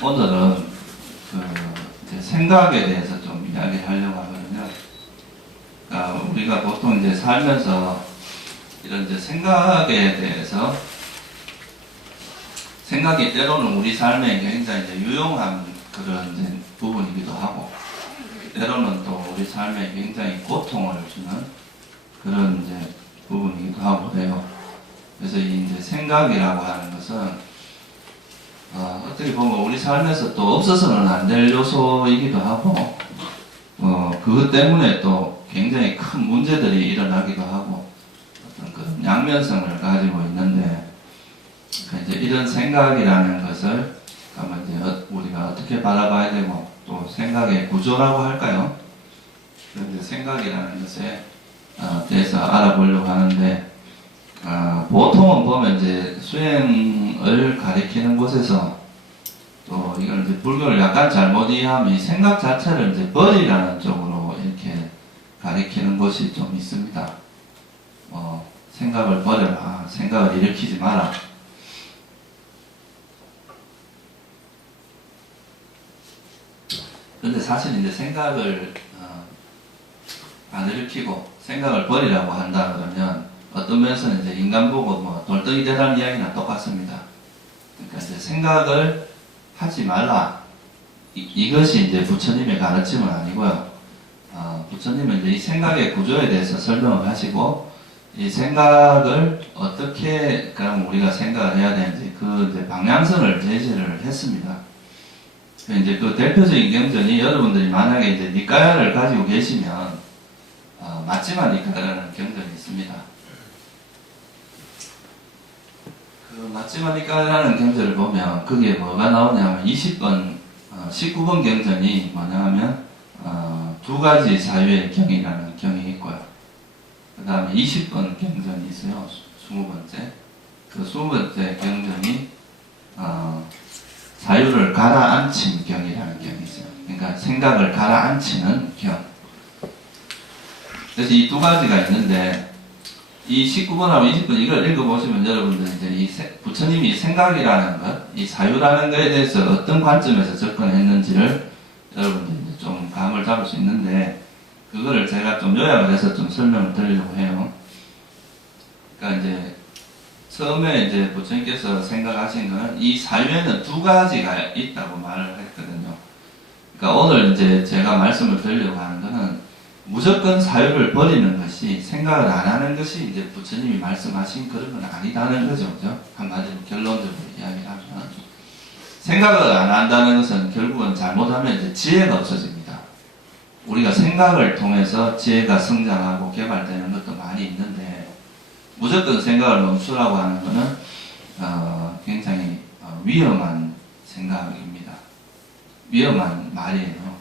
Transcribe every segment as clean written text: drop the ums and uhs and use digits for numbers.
오늘은 이제 생각에 대해서 좀 이야기를 하려고 하거든요. 그러니까 우리가 보통 이제 살면서 이런 이제 생각에 대해서 생각이 때로는 우리 삶에 굉장히 이제 유용한 그런 이제 부분이기도 하고, 때로는 또 우리 삶에 굉장히 고통을 주는 그런 이제 부분이기도 하고 그래요. 그래서 이 이제 생각이라고 하는 것은 어떻게 보면 우리 삶에서 또 없어서는 안 될 요소이기도 하고, 그것 때문에 또 굉장히 큰 문제들이 일어나기도 하고, 어떤 그런 양면성을 가지고 있는데, 그러니까 이제 이런 생각이라는 것을 아마 이제 우리가 어떻게 바라봐야 되고, 또 생각의 구조라고 할까요? 이제 생각이라는 것에 대해서 알아보려고 하는데, 보통은 보면 이제 수행을 가리키는 곳에서 또 이걸 이제 불교를 약간 잘못 이해하면 이 생각 자체를 이제 버리라는 쪽으로 이렇게 가리키는 곳이 좀 있습니다. 생각을 버려라, 생각을 일으키지 마라. 그런데 사실 이제 생각을 안 일으키고 생각을 버리라고 한다 그러면 어떤 면에서는 이제 인간 보고 뭐 돌덩이 되라는 이야기랑 똑같습니다. 그러니까 이제 생각을 하지 말라. 이것이 이제 부처님의 가르침은 아니고요. 부처님은 이제 이 생각의 구조에 대해서 설명을 하시고, 이 생각을 어떻게 그럼 우리가 생각을 해야 되는지 그 이제 방향성을 제시를 했습니다. 이제 그 대표적인 경전이 여러분들이 만약에 이제 니까야를 가지고 계시면 맞지마 니까야라는 경전이 있습니다. 그 맞지마 니까야라는 경전을 보면 그게 뭐가 나오냐면 19번 경전이 뭐냐면 두 가지 사유의 경이라는 경이 있고요. 그 다음에 20번 경전이 있어요. 20번째. 그 20번째 경전이 사유를 가라앉힌 경이라는 경이 있어요. 그러니까 생각을 가라앉히는 경. 그래서 이 두 가지가 있는데, 이 19번하고 20번 이걸 읽어보시면 여러분들 이제 부처님이 생각이라는 것, 이 사유라는 것에 대해서 어떤 관점에서 접근했는지를 여러분들 이제 좀 감을 잡을 수 있는데, 그거를 제가 좀 요약을 해서 좀 설명을 드리려고 해요. 그러니까 이제 처음에 이제 부처님께서 생각하신 것은 이 사유에는 두 가지가 있다고 말을 했거든요. 그러니까 오늘 이제 제가 말씀을 드리려고 하는 것은 무조건 사유를 버리는 것이, 생각을 안 하는 것이 이제 부처님이 말씀하신 그런 건 아니다는 거죠. 그죠? 한마디로 결론적으로 이야기를 하면. 생각을 안 한다는 것은 결국은 잘못하면 이제 지혜가 없어집니다. 우리가 생각을 통해서 지혜가 성장하고 개발되는 것도 많이 있는데, 무조건 생각을 멈추라고 하는 것은 굉장히 위험한 생각입니다. 위험한 말이에요.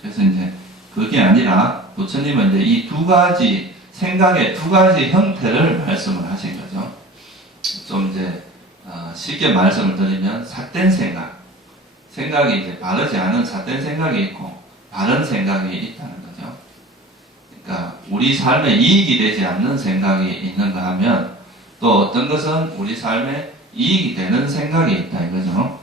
그래서 이제 그게 아니라 부처님은 이제 이 두 가지 생각의 두 가지 형태를 말씀을 하신 거죠. 좀 이제 쉽게 말씀을 드리면 삿된 생각이 이제 바르지 않은 삿된 생각이 있고 바른 생각이 있다는 거죠. 그러니까 우리 삶에 이익이 되지 않는 생각이 있는가 하면, 또 어떤 것은 우리 삶에 이익이 되는 생각이 있다 이거죠.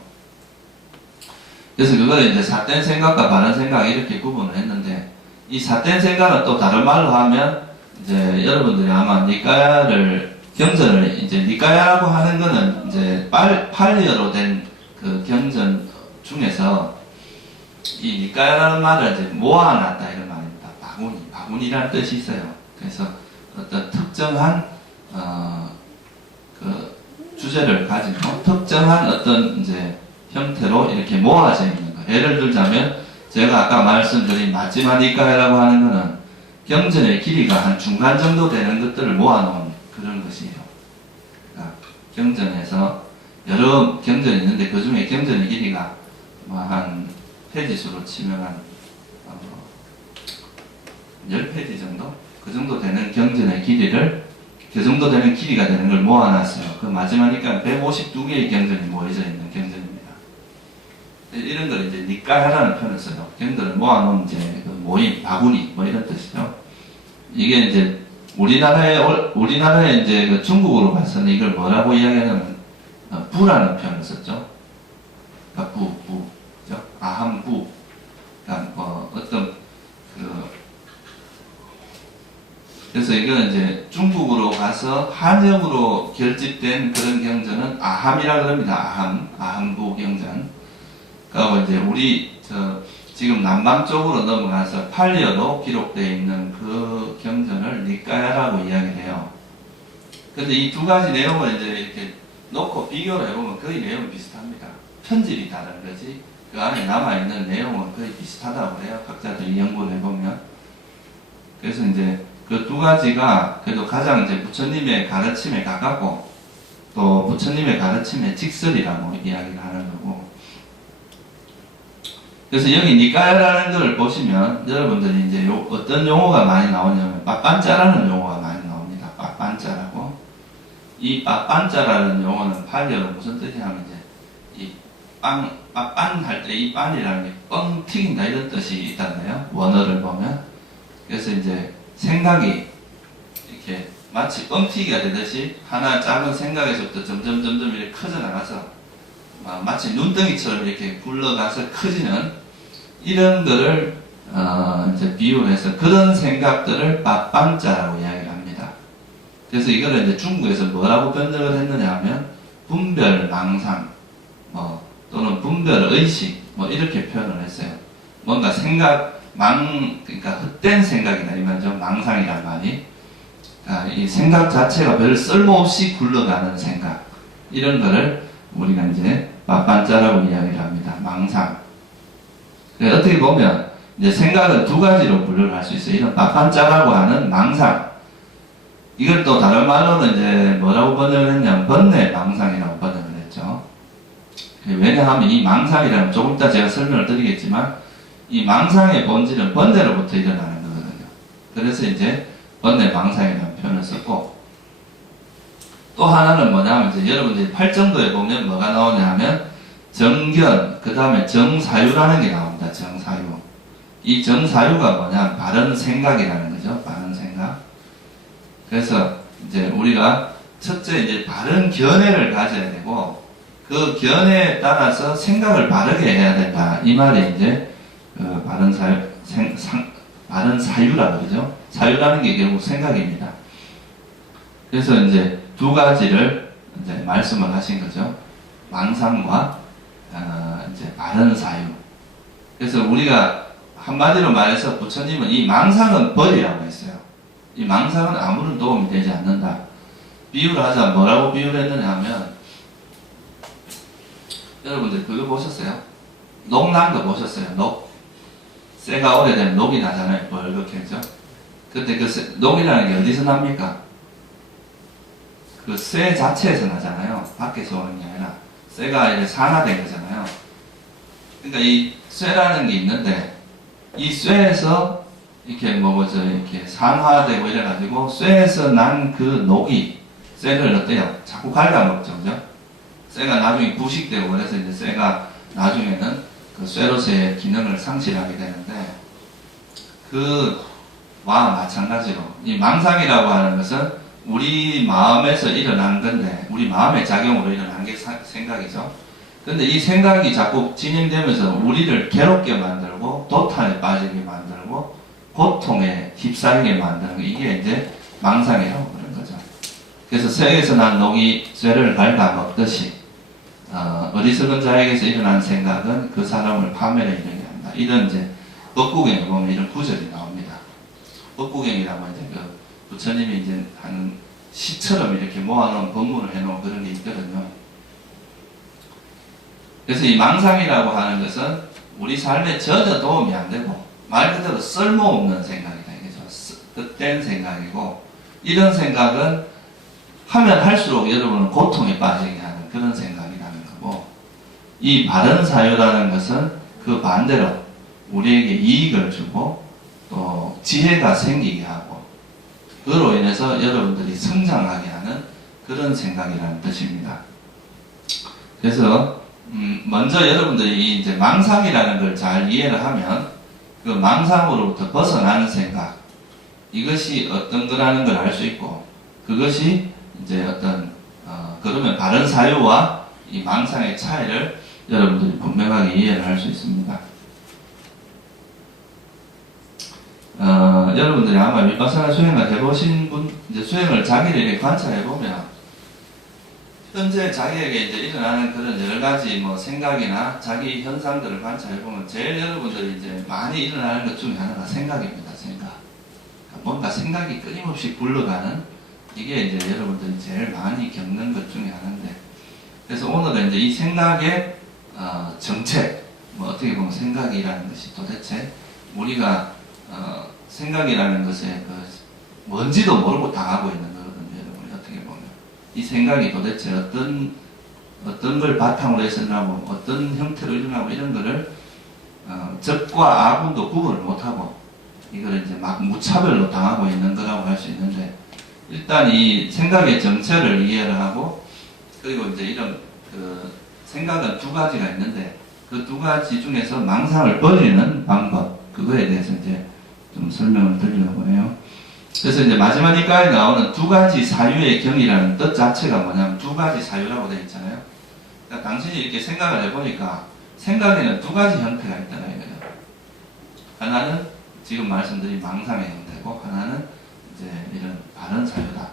그래서 그걸 이제 삿된 생각과 바른 생각 이렇게 구분을 했는데, 이 삿된 생각은 또 다른 말로 하면 이제 여러분들이 아마 니까야를 경전을 이제 니까야라고 하는 거는 이제 팔리어로 된 그 경전 중에서 이 니까야라는 말을 이제 모아놨다 이런 말입니다. 바구니라는 뜻이 있어요. 그래서 어떤 특정한 그 주제를 가지고 특정한 어떤 이제 형태로 이렇게 모아져 있는 거. 예를 들자면 제가 아까 말씀드린 맞지마 니까야라고 하는 거는 경전의 길이가 한 중간 정도 되는 것들을 모아놓은 그런 것이에요. 그러니까 경전에서 여러 경전이 있는데 그 중에 경전의 길이가 한 페이지 수로 치면 한 10페이지 정도? 그 정도 되는 경전의 길이를, 그 정도 되는 길이가 되는 걸 모아놨어요. 그 마지막이니까 152개의 경전이 모여져 있는 경전입니다. 이런 걸 이제 니까야라는 표현을 써요. 경전을 모아놓은 이제 그 모임, 바구니, 뭐 이런 뜻이죠. 이게 이제 우리나라에 이제 그 중국으로 가서는 이걸 뭐라고 이야기하냐면 부라는 표현을 썼죠. 그러니까 아함부, 그러니까 뭐 어떤 그래서 이거는 이제 중국으로 가서 한역으로 결집된 그런 경전은 아함이라 그럽니다. 아함부 경전. 그리고 이제 우리 지금 남방 쪽으로 넘어가서 팔려도 기록되어 있는 그 경전을 니까야라고 이야기를 해요. 근데 이 두 가지 내용을 이제 이렇게 놓고 비교를 해보면 거의 내용이 비슷합니다. 편집이 다른 거지 그 안에 남아있는 내용은 거의 비슷하다고 해요. 각자들이 연구를 해보면. 그래서 이제 그 두 가지가 그래도 가장 이제 부처님의 가르침에 가깝고 또 부처님의 가르침의 직설이라고 이야기를 하는 거고. 그래서 여기 니까야라는 걸 보시면 여러분들이 이제 어떤 용어가 많이 나오냐면 빠빤짜라는 용어가 많이 나옵니다. 빠빤짜라고. 이 빠빤짜라는 용어는 팔려로 무슨 뜻이냐면 이제 이 빠빤 할 때 이 빤이라는 게 뻥 튀긴다 이런 뜻이 있잖아요. 원어를 보면. 그래서 이제 생각이 이렇게 마치 뻥튀기가 되듯이 하나 작은 생각에서부터 점점 이렇게 커져나가서 마치 눈덩이처럼 이렇게 굴러가서 커지는 이런 거를 이제 비유를 해서 그런 생각들을 빠빵자라고 이야기를 합니다. 그래서 이거를 이제 중국에서 뭐라고 번역을 했느냐 하면 분별망상 또는 분별의식 이렇게 표현을 했어요. 뭔가 그러니까 헛된 생각이나 이 말이죠. 망상이란 말이. 이 생각 자체가 별 쓸모없이 굴러가는 생각. 이런 거를 우리가 이제 빠빤자라고 이야기를 합니다. 망상. 어떻게 보면 이제 생각은 두 가지로 분류를 할 수 있어요. 이런 빠빤자라고 하는 망상. 이걸 또 다른 말로는 이제 뭐라고 번역을 했냐면 번뇌망상이라고 번역을 했죠. 왜냐하면 이 망상이라면 조금 이따 제가 설명을 드리겠지만 이 망상의 본질은 번뇌로부터 일어나는 거거든요. 그래서 이제 번뇌망상이라는 표현을 썼고 또 하나는 뭐냐면 이제 여러분들이 팔정도에 보면 뭐가 나오냐 하면 정견, 그 다음에 정사유라는 게 나옵니다. 정사유. 이 정사유가 뭐냐 바른 생각이라는 거죠. 바른 생각. 그래서 이제 우리가 첫째 이제 바른 견해를 가져야 되고 그 견해에 따라서 생각을 바르게 해야 된다. 이 말이 이제 바른 사유라고 그러죠. 사유라는 게 결국 생각입니다. 그래서 이제 두 가지를 이제 말씀을 하신 거죠. 망상과 이제 바른 사유. 그래서 우리가 한마디로 말해서 부처님은 이 망상은 버리라고 했어요. 이 망상은 아무런 도움이 되지 않는다. 비유를 하자 뭐라고 비유를 했느냐 하면 여러분들 그거 보셨어요? 녹난 거 보셨어요? 녹. 쇠가 오래되면 녹이 나잖아요. 벌겋게죠. 근데 그 녹이라는 게 어디서 납니까? 그 쇠 자체에서 나잖아요. 밖에서 오는 게 아니라 쇠가 이제 산화된 거잖아요. 그러니까 이 쇠라는 게 있는데 이 쇠에서 이렇게 이렇게 산화되고 이래가지고 쇠에서 난 그 녹이 쇠를 어때요? 자꾸 갉아먹죠, 그죠? 쇠가 나중에 부식되고 그래서 이제 쇠가 나중에는 그 쇠로서의 기능을 상실하게 되는데 그와 마찬가지로 이 망상이라고 하는 것은 우리 마음에서 일어난 건데 우리 마음의 작용으로 일어난 게 생각이죠. 근데 이 생각이 자꾸 진행되면서 우리를 괴롭게 만들고 도탄에 빠지게 만들고 고통에 휩싸이게 만드는 이게 이제 망상이라고 그러는 거죠. 그래서 쇠에서 난 녹이 쇠를 갉아먹듯이 어리석은 자에게서 일어난 생각은 그 사람을 파멸에 이르게 한다. 이런 이제 법구경에 보면 이런 구절이 나옵니다. 법구경이라면 이제 그 부처님이 이제 하는 시처럼 이렇게 모아놓은 법문을 해놓은 그런 게 있거든요. 그래서 이 망상이라고 하는 것은 우리 삶에 전혀 도움이 안 되고 말 그대로 쓸모없는 생각이다. 이거죠. 헛된 생각이고 이런 생각은 하면 할수록 여러분은 고통에 빠지게 하는 그런 생각이라는 거고 이 바른 사유라는 것은 그 반대로 우리에게 이익을 주고 또 지혜가 생기게 하고 그로 인해서 여러분들이 성장하게 하는 그런 생각이라는 뜻입니다. 그래서 먼저 여러분들이 이제 망상이라는 걸 잘 이해를 하면 그 망상으로부터 벗어나는 생각 이것이 어떤 거라는 걸 알 수 있고 그것이 이제 어떤 그러면 바른 사유와 이 망상의 차이를 여러분들이 분명하게 이해를 할 수 있습니다. 여러분들이 아마 윗바사나 수행을 해보신 분, 이제 수행을 자기를 이렇게 관찰해보면, 현재 자기에게 이제 일어나는 그런 여러 가지 뭐 생각이나 자기 현상들을 관찰해보면, 제일 여러분들이 이제 많이 일어나는 것 중에 하나가 생각입니다, 생각. 뭔가 생각이 끊임없이 굴러가는, 이게 이제 여러분들이 제일 많이 겪는 것 중에 하나인데, 그래서 오늘은 이제 이 생각의 정체, 뭐 어떻게 보면 생각이라는 것이 도대체 우리가 생각이라는 것에 뭔지도 모르고 당하고 있는 거거든요, 여러분. 어떻게 보면 이 생각이 도대체 어떤 걸 바탕으로 해서 일어나고 어떤 형태로 일어나고 이런 거를 적과 아군도 구분을 못하고 이걸 이제 막 무차별로 당하고 있는 거라고 할 수 있는데, 일단 이 생각의 정체를 이해를 하고, 그리고 이제 이런 생각은 두 가지가 있는데 그 두 가지 중에서 망상을 버리는 방법, 그거에 대해서 이제 좀 설명을 드리려고 해요. 그래서 이제 마지막 니까에 나오는 두 가지 사유의 경이라는 뜻 자체가 뭐냐면, 두 가지 사유라고 되어 있잖아요. 그러니까 당신이 이렇게 생각을 해보니까 생각에는 두 가지 형태가 있다는 거예요. 하나는 지금 말씀드린 망상의 형태고, 하나는 이제 이런 바른 사유다.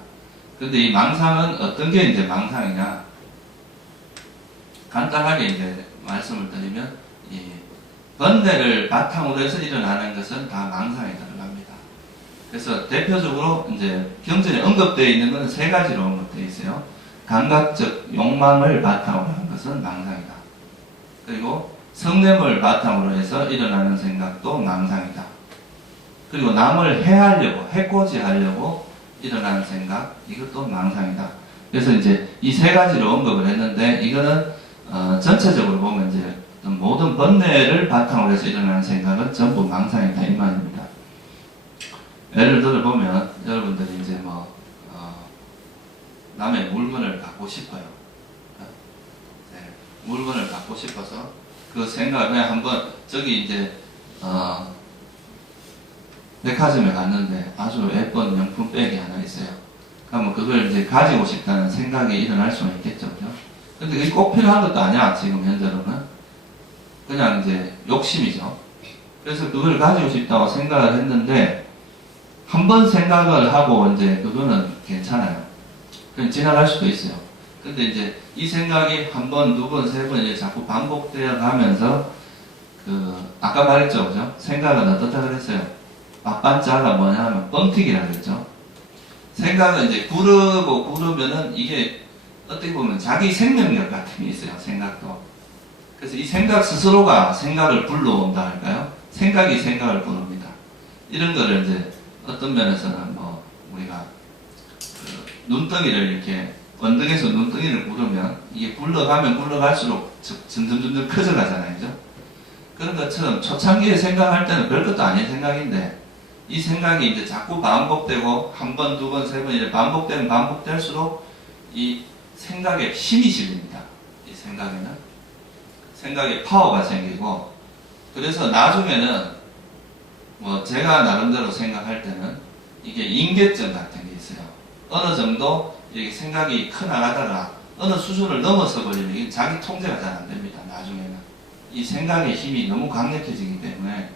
근데 이 망상은 어떤 게 이제 망상이냐? 간단하게 이제 말씀을 드리면, 이 번뇌를 바탕으로 해서 일어나는 것은 다 망상에 들어갑니다. 그래서 대표적으로 이제 경전에 언급되어 있는 것은 세 가지로 언급되어 있어요. 감각적 욕망을 바탕으로 하는 것은 망상이다. 그리고 성냄을 바탕으로 해서 일어나는 생각도 망상이다. 그리고 남을 해하려고, 해코지 하려고 일어나는 생각, 이것도 망상이다. 그래서 이제 이 세 가지로 언급을 했는데, 이거는 전체적으로 보면 이제 모든 번뇌를 바탕으로 해서 일어나는 생각은 전부 망상이다, 이 말입니다. 예를 들어 보면 여러분들이 이제 남의 물건을 갖고 싶어요. 네, 물건을 갖고 싶어서 그 생각을 그냥 한번, 저기 이제 백화점에 갔는데 아주 예쁜 명품백이 하나 있어요. 그러면 그걸 이제 가지고 싶다는 생각이 일어날 수는 있겠죠, 그죠? 근데 그게 꼭 필요한 것도 아니야, 지금 현재로는. 그냥 이제 욕심이죠. 그래서 그걸 가지고 싶다고 생각을 했는데, 한 번 생각을 하고 이제 그거는 괜찮아요. 그냥 지나갈 수도 있어요. 근데 이제 이 생각이 한 번, 두 번, 세 번 이제 자꾸 반복되어 가면서, 아까 말했죠, 그죠? 생각은 어떻다 그랬어요? 맞반자가 뭐냐 하면 뻥튀기라 그랬죠. 생각은 이제 구르면은 이게 어떻게 보면 자기 생명력 같은 게 있어요, 생각도. 그래서 이 생각 스스로가 생각을 불러온다 할까요? 생각이 생각을 부릅니다. 이런 거를 이제 어떤 면에서는 우리가 눈덩이를 이렇게 언덕에서 눈덩이를 부르면 이게 굴러가면 굴러갈수록 점점 커져가잖아요, 그죠? 그런 것처럼 초창기에 생각할 때는 별것도 아닌 생각인데, 이 생각이 이제 자꾸 반복되고 한 번, 두 번, 세 번 이렇게 반복되면 반복될수록 이 생각에 힘이 실립니다. 이 생각에는 생각에 파워가 생기고, 그래서 나중에는 제가 나름대로 생각할 때는 이게 인계점 같은 게 있어요. 어느 정도 이렇게 생각이 커나가다가 어느 수준을 넘어서 버리면 이게 자기 통제가 잘 안 됩니다. 나중에는 이 생각의 힘이 너무 강력해지기 때문에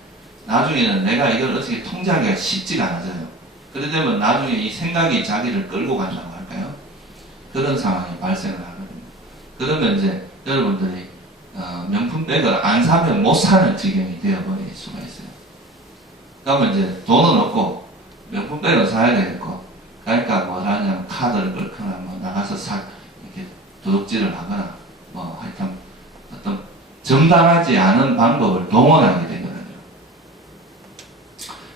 나중에는 내가 이걸 어떻게 통제하기가 쉽지가 않아져요. 그래 되면 나중에 이 생각이 자기를 끌고 간다고 할까요? 그런 상황이 발생을 하거든요. 그러면 이제 여러분들이 명품백을 안 사면 못 사는 지경이 되어버릴 수가 있어요. 그러면 이제 돈은 없고 명품백을 사야 되겠고, 그러니까 뭘 하냐면 카드를 끌거나 나가서 이렇게 도둑질을 하거나 하여튼 어떤 정당하지 않은 방법을 동원하게 되거든요.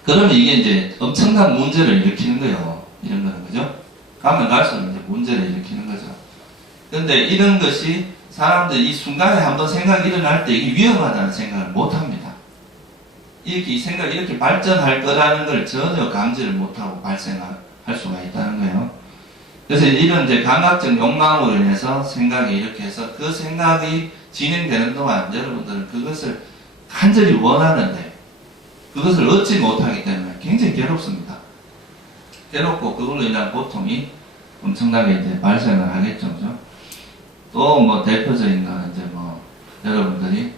그러면 이게 이제 엄청난 문제를 일으키는 거예요. 이런 거는, 그죠? 가면 갈수록 이제 문제를 일으키는 거죠. 근데 이런 것이 사람들이 이 순간에 한번 생각이 일어날 때 이게 위험하다는 생각을 못 합니다. 이 생각이 이렇게 발전할 거라는 걸 전혀 감지를 못하고 발생할 수가 있다는 거예요. 그래서 이런 이제 감각적 욕망으로 인해서 생각이 이렇게 해서 그 생각이 진행되는 동안 여러분들은 그것을 간절히 원하는데 그것을 얻지 못하기 때문에 굉장히 괴롭습니다. 괴롭고 그걸로 인한 고통이 엄청나게 이제 발생을 하겠죠. 그죠? 또 대표적인 거는 이제 여러분들이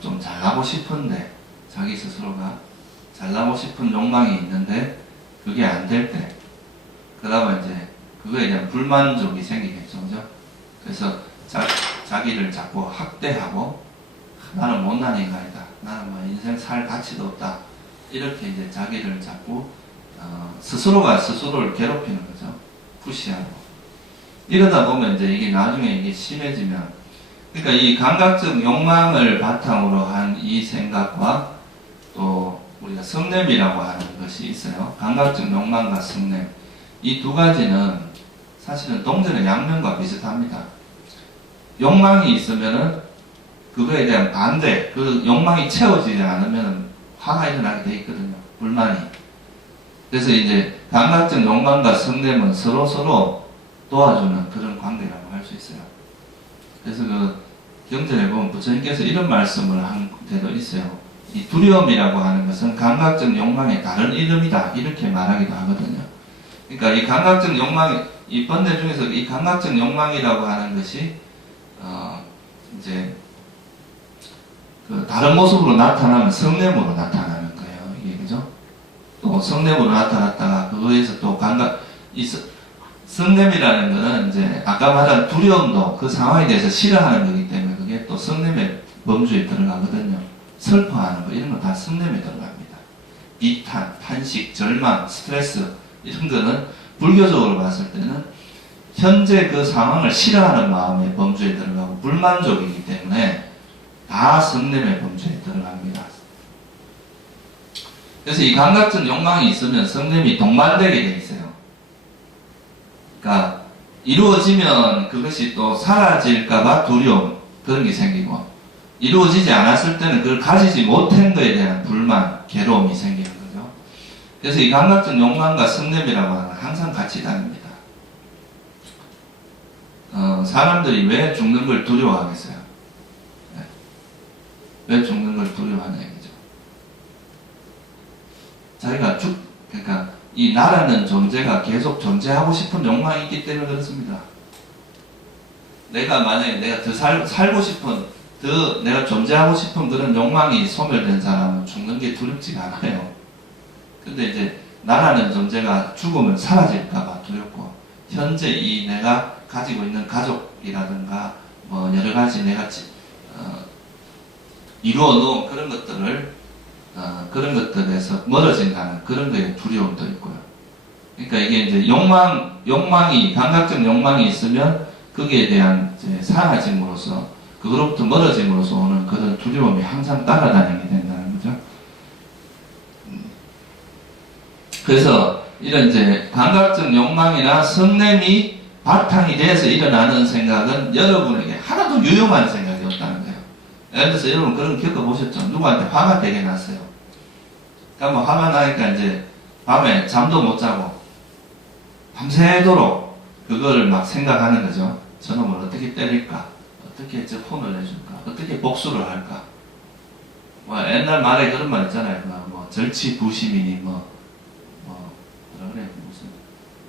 좀 잘나고 싶은데, 자기 스스로가 잘나고 싶은 욕망이 있는데 그게 안 될 때, 그러면 이제 그거에 대한 불만족이 생기겠죠, 그죠? 그래서 자기를 자꾸 학대하고 나는 못난 인간이다, 나는 뭐 인생 살 가치도 없다, 이렇게 이제 자기를 자꾸 스스로가 스스로를 괴롭히는 거죠. 푸시하고. 이러다 보면 이제 이게 나중에 이게 심해지면, 그러니까 이 감각적 욕망을 바탕으로 한 이 생각과 또 우리가 성냄이라고 하는 것이 있어요. 감각적 욕망과 성냄. 이 두 가지는 사실은 동전의 양면과 비슷합니다. 욕망이 있으면은 그거에 대한 반대, 그 욕망이 채워지지 않으면 화가 일어나게 돼 있거든요. 불만이. 그래서 이제 감각적 욕망과 성냄은 서로 도와주는 그런 관계라고 할 수 있어요. 그래서 그 경전에 보면 부처님께서 이런 말씀을 한 데도 있어요. 이 두려움이라고 하는 것은 감각적 욕망의 다른 이름이다, 이렇게 말하기도 하거든요. 그러니까 이 감각적 욕망이, 이 번뇌 중에서 이 감각적 욕망이라고 하는 것이 이제 그 다른 모습으로 나타나면 성냄으로 나타나는 거예요. 이게 그죠? 또 성냄으로 나타났다가 그거에서 또 성냄이라는 거는 이제 아까 말한 두려움도 그 상황에 대해서 싫어하는 거기 때문에 그게 또 성냄의 범주에 들어가거든요. 슬퍼하는 거, 이런 거 다 성냄에 들어갑니다. 비탄, 탄식, 절망, 스트레스, 이런 거는 불교적으로 봤을 때는 현재 그 상황을 싫어하는 마음의 범주에 들어가고 불만족이기 때문에 다 성냄의 범주에 들어갑니다. 그래서 이 감각적 욕망이 있으면 성냄이 동반되게 돼 있어요. 그러니까 이루어지면 그것이 또 사라질까봐 두려움, 그런 게 생기고, 이루어지지 않았을 때는 그걸 가지지 못한 것에 대한 불만, 괴로움이 생기는 거죠. 그래서 이 감각적 욕망과 성냄이라고 하는 건 항상 같이 다닙니다. 사람들이 왜 죽는 걸 두려워하겠어요? 네. 왜 죽는 걸 두려워하냐 이거죠. 자기가 그러니까 이 나라는 존재가 계속 존재하고 싶은 욕망이 있기 때문에 그렇습니다. 내가 만약에 내가 더 살고 싶은, 더 내가 존재하고 싶은 그런 욕망이 소멸된 사람은 죽는 게 두렵지가 않아요. 근데 이제 나라는 존재가 죽으면 사라질까봐 두렵고, 현재 이 내가 가지고 있는 가족이라든가 뭐 여러 가지 내가 이루어 놓은 그런 것들을 그런 것들에서 멀어진다는 그런 거에 두려움도 있고요. 그러니까 이게 이제 욕망이, 감각적 욕망이 있으면 거기에 대한 이제 사라짐으로써, 그거로부터 멀어짐으로써 오는 그런 두려움이 항상 따라다니게 된다는 거죠. 그래서 이런 이제 감각적 욕망이나 성냄이 바탕이 돼서 일어나는 생각은 여러분에게 하나도 유용한 생각이 없다는 거예요. 예를 들어서 여러분 그런 거 겪어보셨죠? 누구한테 화가 되게 났어요. 그러면 화가 나니까 이제 밤에 잠도 못 자고 밤새도록 그거를 막 생각하는 거죠. 저놈을 어떻게 때릴까? 어떻게 저 혼을 내줄까? 어떻게 복수를 할까? 뭐 옛날 말에 그런 말 있잖아요. 뭐 절치부심이니 뭐라 그래, 무슨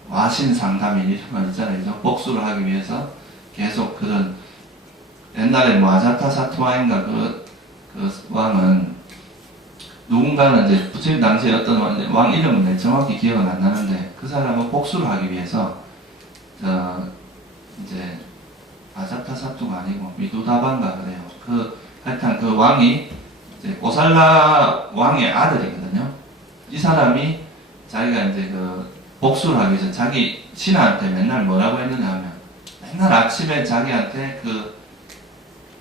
와신상담이니 이런 말 있잖아요. 그죠? 복수를 하기 위해서 계속 그런, 옛날에 뭐 아자타사투아인가 그 왕은, 누군가는 이제 부처님 당시에 어떤 왕 이름은 정확히 기억은 안 나는데, 그 사람은 복수를 하기 위해서 이제 아자타사투가 아니고 미두다반가 그래요. 하여튼 그 왕이 이제 오살라 왕의 아들이거든요. 이 사람이 자기가 이제 복수를 하기 위해서 자기 신하한테 맨날 뭐라고 했느냐 하면, 맨날 아침에 자기한테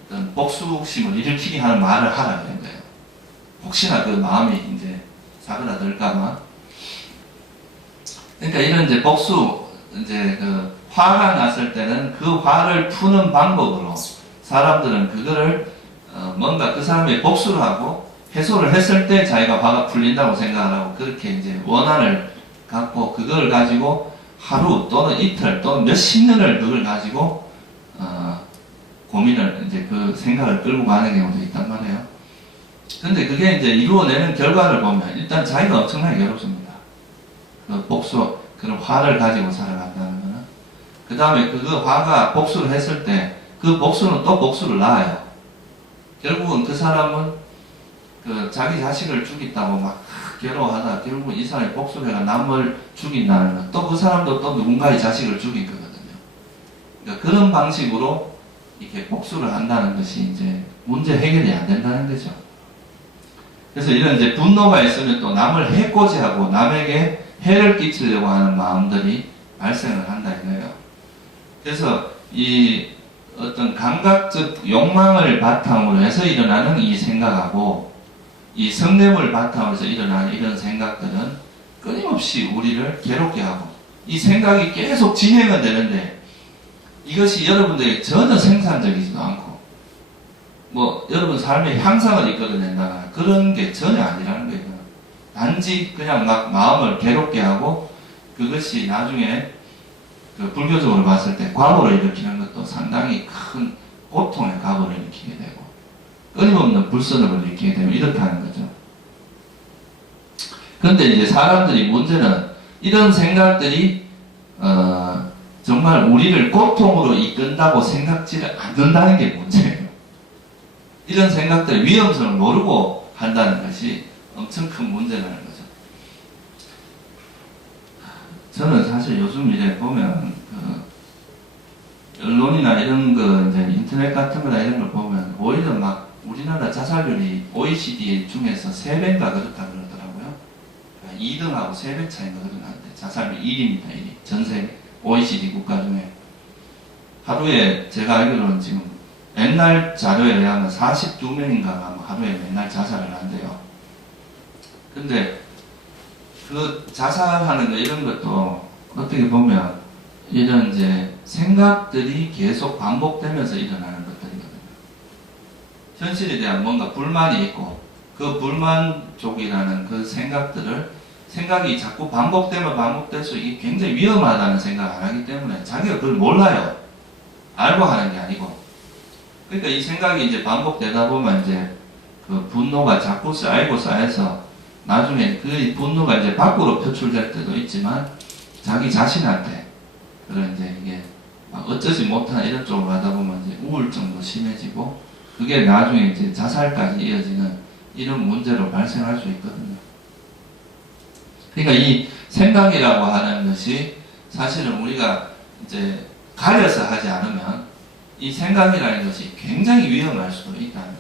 어떤 복수심을 일으키게 하는 말을 하라 그런 거예요. 혹시나 그 마음이 이제 사그라들까봐. 그러니까 이런 이제 복수, 이제 화가 났을 때는 그 화를 푸는 방법으로 사람들은 그거를 뭔가 그 사람의 복수를 하고 해소를 했을 때 자기가 화가 풀린다고 생각을 하고, 그렇게 이제 원한을 갖고 그걸 가지고 하루 또는 이틀 또는 몇십 년을 그걸 가지고 고민을, 이제 그 생각을 끌고 가는 경우도 있단 말이에요. 근데 그게 이제 이루어내는 결과를 보면 일단 자기가 엄청나게 괴롭습니다. 그 복수, 그런 화를 가지고 살아간다는 거는. 그 다음에 그 화가 복수를 했을 때 그 복수는 또 복수를 낳아요. 결국은 그 사람은 그 자기 자식을 죽였다고 막 괴로워하다 결국은 이 사람이 복수를 해가 남을 죽인다는 것, 또 그 사람도 또 누군가의 자식을 죽인 거거든요. 그러니까 그런 방식으로 이렇게 복수를 한다는 것이 이제 문제 해결이 안 된다는 거죠. 그래서 이런 이제 분노가 있으면 또 남을 해코지하고 남에게 해를 끼치려고 하는 마음들이 발생을 한다 이거예요. 그래서 이 어떤 감각적 욕망을 바탕으로 해서 일어나는 이 생각하고 이 성냄을 바탕으로 해서 일어나는 이런 생각들은 끊임없이 우리를 괴롭게 하고 이 생각이 계속 진행은 되는데 이것이 여러분들에게 전혀 생산적이지도 않고 뭐 여러분 삶의 향상을 이끌어낸다거나 그런 게 전혀 아니라는 거예요. 단지 그냥 막 마음을 괴롭게 하고 그것이 나중에 그 불교적으로 봤을 때 과보를 일으키는 것도 상당히 큰 고통의 과보를 일으키게 되고 끊임없는 불선을 일으키게 되면 이렇게 하는 거죠. 그런데 이제 사람들이 문제는 이런 생각들이 정말 우리를 고통으로 이끈다고 생각지를 않는다는 게 문제예요. 이런 생각들의 위험성을 모르고 한다는 것이 엄청 큰 문제라는 거죠. 저는 사실 요즘 이제 보면 그 언론이나 이런 거 이제 인터넷 같은 거나 이런 걸 보면 오히려 막 우리나라 자살률이 OECD 중에서 3배인가 그렇다 그러더라고요. 2등하고 3배 차이가 그러는데 자살률 1위입니다. 1위. 전 세계 OECD 국가 중에 하루에 제가 알기로는 지금 옛날 자료에 의하면 42명인가 하루에 맨날 자살을 한대요. 근데 그 자살하는 거 이런 것도 어떻게 보면 이런 이제 생각들이 계속 반복되면서 일어나는 것들이거든요. 현실에 대한 뭔가 불만이 있고 그 불만 쪽이라는 그 생각이 자꾸 반복되면 반복될수록 이게 굉장히 위험하다는 생각을 안 하기 때문에 자기가 그걸 몰라요. 알고 하는 게 아니고. 그러니까 이 생각이 이제 반복되다 보면 이제 그 분노가 자꾸 쌓여서 나중에 그 분노가 이제 밖으로 표출될 때도 있지만 자기 자신한테 그런 이제 이게 막 어쩌지 못한 이런 쪽으로 가다 보면 이제 우울증도 심해지고 그게 나중에 이제 자살까지 이어지는 이런 문제로 발생할 수 있거든요. 그러니까 이 생각이라고 하는 것이 사실은 우리가 이제 가려서 하지 않으면 이 생각이라는 것이 굉장히 위험할 수도 있다는 거예요.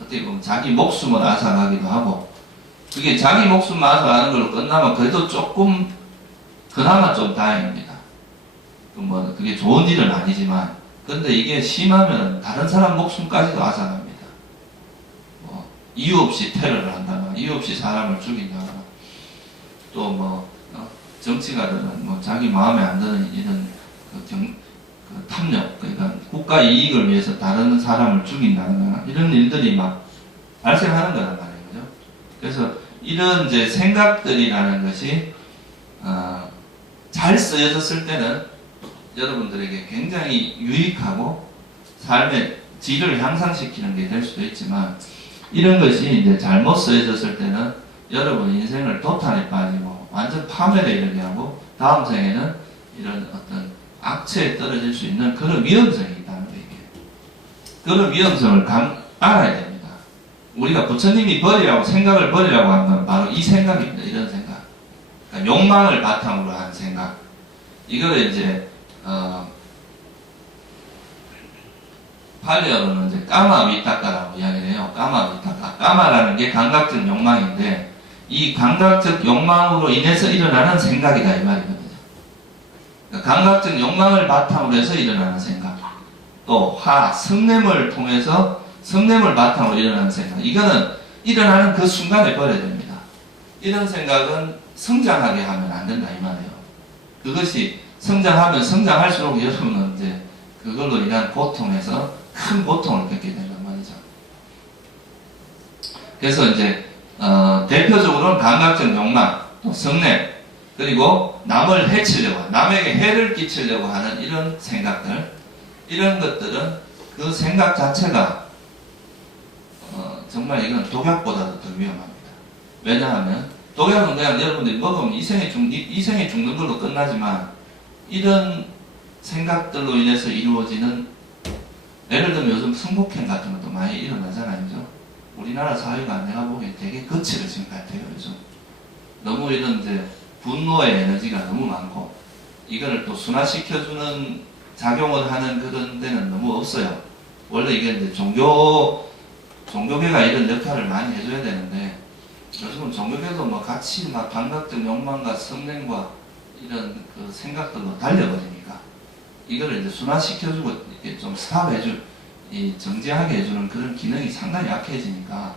어떻게 보면 자기 목숨을 앗아가기도 하고 그게 자기 목숨 앗아가는 걸로 끝나면 그래도 조금 그나마 좀 다행입니다. 그게 좋은 일은 아니지만 근데 이게 심하면 다른 사람 목숨까지도 앗아갑니다. 뭐 이유 없이 테러를 한다거나 이유 없이 사람을 죽인다거나 또 정치가들은 뭐 자기 마음에 안 드는 이런 그 탐욕, 그러니까 국가 이익을 위해서 다른 사람을 죽인다거나 이런 일들이 막 발생하는 거란 말이에요. 그죠? 그래서 이런 이제 생각들이라는 것이 잘 쓰여졌을 때는 여러분들에게 굉장히 유익하고 삶의 질을 향상시키는 게 될 수도 있지만 이런 것이 이제 잘못 쓰여졌을 때는 여러분 인생을 도탄에 빠지고 완전 파멸에 이르게 하고 다음 생에는 이런 어떤 악취에 떨어질 수 있는 그런 위험성이 있다는 거예요. 그런 위험성을 알아야 됩니다. 우리가 부처님이 생각을 버리라고 한 건 바로 이 생각입니다. 이런 생각. 그러니까 욕망을 바탕으로 한 생각. 이거를 이제 팔리어로는 이제 까마 위타카라고 이야기를 해요. 까마 위타카. 까마라는 게 감각적 욕망인데 이 감각적 욕망으로 인해서 일어나는 생각이다 이 말이거든요. 그러니까 감각적 욕망을 바탕으로 해서 일어나는 생각. 또 성냄을 통해서 성냄을 바탕으로 일어나는 생각. 이거는 일어나는 그 순간에 버려야 됩니다. 이런 생각은 성장하게 하면 안 된다 이 말이에요. 그것이 성장하면 성장할수록 여러분은 이제 그걸로 인한 고통에서 큰 고통을 겪게 된단 말이죠. 그래서 이제 대표적으로는 감각적 욕망, 또 성냄, 그리고 남을 해치려고, 남에게 해를 끼치려고 하는 이런 생각들, 이런 것들은 그 생각 자체가 정말 이건 독약보다도 더 위험합니다. 왜냐하면 독약은 그냥 여러분들이 먹으면 이생에 죽는 걸로 끝나지만 이런 생각들로 인해서 이루어지는 예를 들면 요즘 성폭행 같은 것도 많이 일어나잖아요. 그죠? 우리나라 사회가 내가 보기엔 되게 거칠어진 것 같아요. 요즘. 너무 이런 이제 분노의 에너지가 너무 많고, 이거를 또 순화시켜주는 작용을 하는 그런 데는 너무 없어요. 원래 이게 이제 종교계가 이런 역할을 많이 해줘야 되는데, 요즘은 종교계도 뭐 같이 막 감각적 욕망과 성냄과 이런 그 생각들로 달려버리니까, 이거를 이제 순화시켜주고, 이렇게 좀 이 정지하게 해주는 그런 기능이 상당히 약해지니까,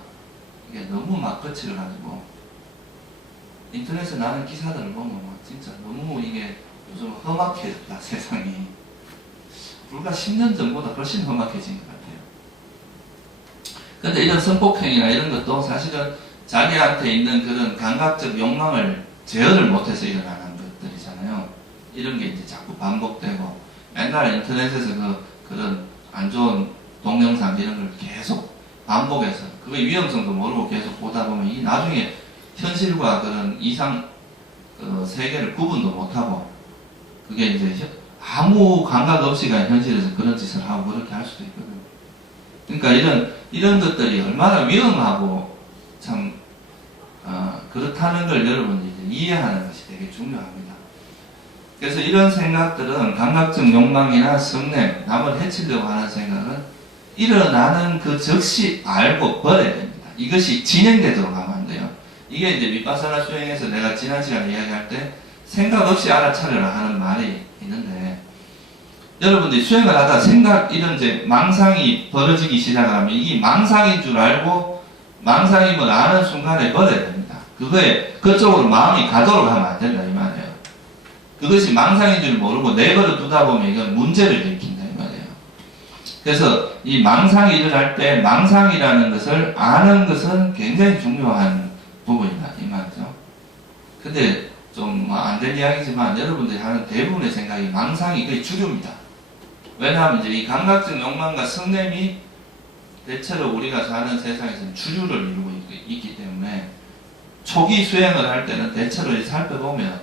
이게 너무 막 거칠어가지고, 인터넷에 나는 기사들을 보면 뭐 진짜 너무 이게 요즘 험악해졌다, 세상이. 불과 10년 전보다 훨씬 험악해진 것 같아요. 근데 이런 성폭행이나 이런 것도 사실은 자기한테 있는 그런 감각적 욕망을 제어를 못해서 일어나는 것들이잖아요. 이런 게 이제 자꾸 반복되고, 맨날 인터넷에서 그런 안 좋은 동영상 이런 걸 계속 반복해서, 그게 위험성도 모르고 계속 보다 보면 이 나중에 현실과 그런 이상 세계를 구분도 못하고, 그게 이제 아무 감각 없이 그냥 현실에서 그런 짓을 하고 그렇게 할 수도 있거든요. 그러니까 이런 것들이 얼마나 위험하고 참 그렇다는 걸 여러분이 이해하는 것이 되게 중요합니다. 그래서 이런 생각들은 감각적 욕망이나 성냄, 남을 해치려고 하는 생각은 일어나는 그 즉시 알고 버려야 됩니다. 이것이 진행되도록 하면 안 돼요. 이게 이제 비파사나 수행에서 내가 지난 시간에 이야기할 때 생각 없이 알아차려라 하는 말이 있는데, 여러분들이 수행을 하다 이런 이제 망상이 벌어지기 시작하면 이게 망상인 줄 알고 망상임을 아는 순간에 버려야 됩니다. 그쪽으로 마음이 가도록 하면 안 된다 이 말이에요. 그것이 망상인 줄 모르고 내버려 두다 보면 이건 문제를 일으킨다 이 말이에요. 그래서 이 망상이 일어날 때 망상이라는 것을 아는 것은 굉장히 중요한 부분이다 이 말이죠. 근데 좀 안 된 이야기지만 여러분들이 하는 대부분의 생각이 망상이 거의 주류입니다. 왜냐하면 이제 이 감각적 욕망과 성냄이 대체로 우리가 사는 세상에서는 주류를 이루고 있기 때문에 초기 수행을 할 때는 대체로 살펴보면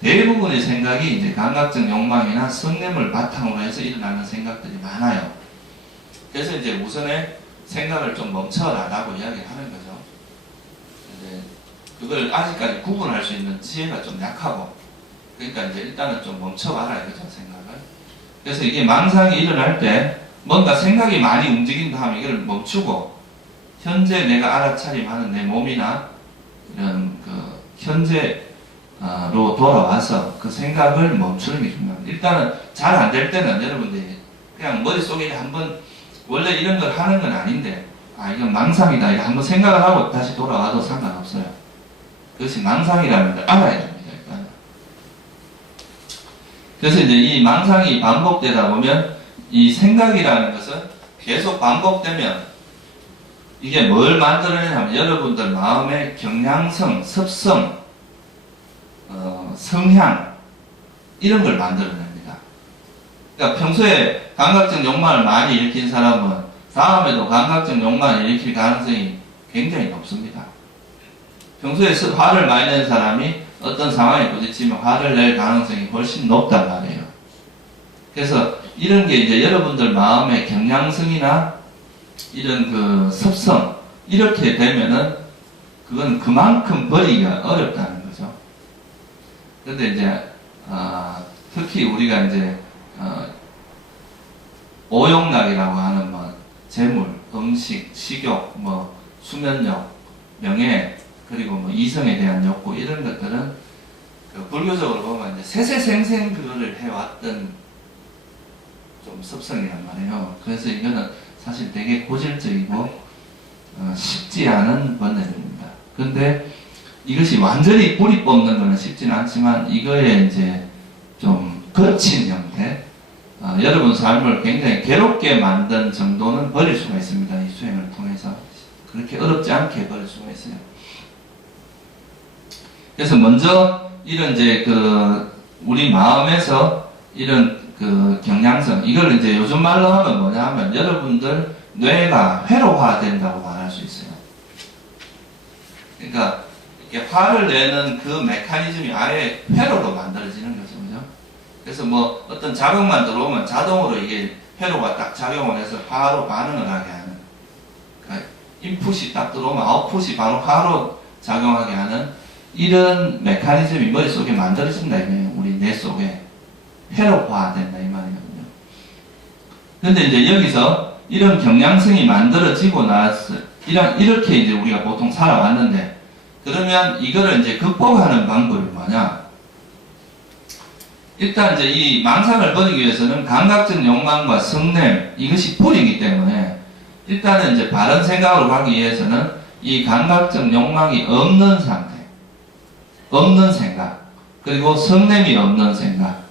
대부분의 생각이 이제 감각적 욕망이나 성냄을 바탕으로 해서 일어나는 생각들이 많아요. 그래서 이제 우선에 생각을 좀 멈춰라라고 이야기를 하는 거죠. 이제 그걸 아직까지 구분할 수 있는 지혜가 좀 약하고, 그러니까 이제 일단은 좀 멈춰봐라 이거죠, 생각을. 그래서 이게 망상이 일어날 때 뭔가 생각이 많이 움직인다 하면 이걸 멈추고, 현재 내가 알아차림하는 내 몸이나 이런 그 현재로 돌아와서 그 생각을 멈추는 게 중요합니다. 일단은 잘 안 될 때는 여러분들이 그냥 머릿속에 한번 원래 이런 걸 하는 건 아닌데, 이건 망상이다 이렇게 한번 생각을 하고 다시 돌아와도 상관없어요. 그것이 망상이라는 걸 알아야 됩니다. 일단. 그래서 이제 이 망상이 반복되다 보면 이 생각이라는 것은 계속 반복되면 이게 뭘 만들어내냐면 여러분들 마음의 경향성, 습성, 성향 이런 걸 만들어냅니다. 그러니까 평소에 감각적 욕망을 많이 일으킨 사람은 다음에도 감각적 욕망을 일으킬 가능성이 굉장히 높습니다. 평소에 화를 많이 내는 사람이 어떤 상황에 부딪히면 화를 낼 가능성이 훨씬 높단 말이에요. 그래서 이런 게 이제 여러분들 마음의 경향성이나 이런 그 습성 이렇게 되면은 그건 그만큼 버리기가 어렵다는 거죠. 그런데 이제 특히 우리가 이제 오욕락이라고 하는 뭐 재물, 음식, 식욕, 뭐 수면욕, 명예 그리고 뭐 이성에 대한 욕구 이런 것들은 그 불교적으로 보면 이제 세세생생 그거를 해왔던 좀 습성이란 말이에요. 그래서 이거는 사실 되게 고질적이고 쉽지 않은 번뇌입니다. 근데 이것이 완전히 뿌리 뽑는 것은 쉽지는 않지만 이거에 이제 좀 거친 형태, 여러분 삶을 굉장히 괴롭게 만든 정도는 버릴 수가 있습니다. 이 수행을 통해서 그렇게 어렵지 않게 버릴 수가 있어요. 그래서 먼저 이런 이제 우리 마음에서 이런 경향성, 이걸 이제 요즘 말로 하면 뭐냐 하면 여러분들 뇌가 회로화된다고 말할 수 있어요. 그러니까 이렇게 화를 내는 그 메커니즘이 아예 회로로 만들어지는 거죠. 그죠? 그래서 뭐 어떤 자극만 들어오면 자동으로 이게 회로가 딱 작용을 해서 바로 반응을 하게 하는, 그러니까 인풋이 딱 들어오면 아웃풋이 바로 바로 작용하게 하는 이런 메커니즘이 머릿속에 만들어진다 이거예요. 우리 뇌 속에 회로화된다 이 말이거든요. 근데 이제 여기서 이런 경향성이 만들어지고 나서 이렇게 이제 우리가 보통 살아왔는데, 그러면 이거를 이제 극복하는 방법이 뭐냐? 일단 이제 이 망상을 버리기 위해서는 감각적 욕망과 성냄, 이것이 뿌리이기 때문에 일단은 이제 바른 생각으로 가기 위해서는 이 감각적 욕망이 없는 상태, 없는 생각, 그리고 성냄이 없는 생각,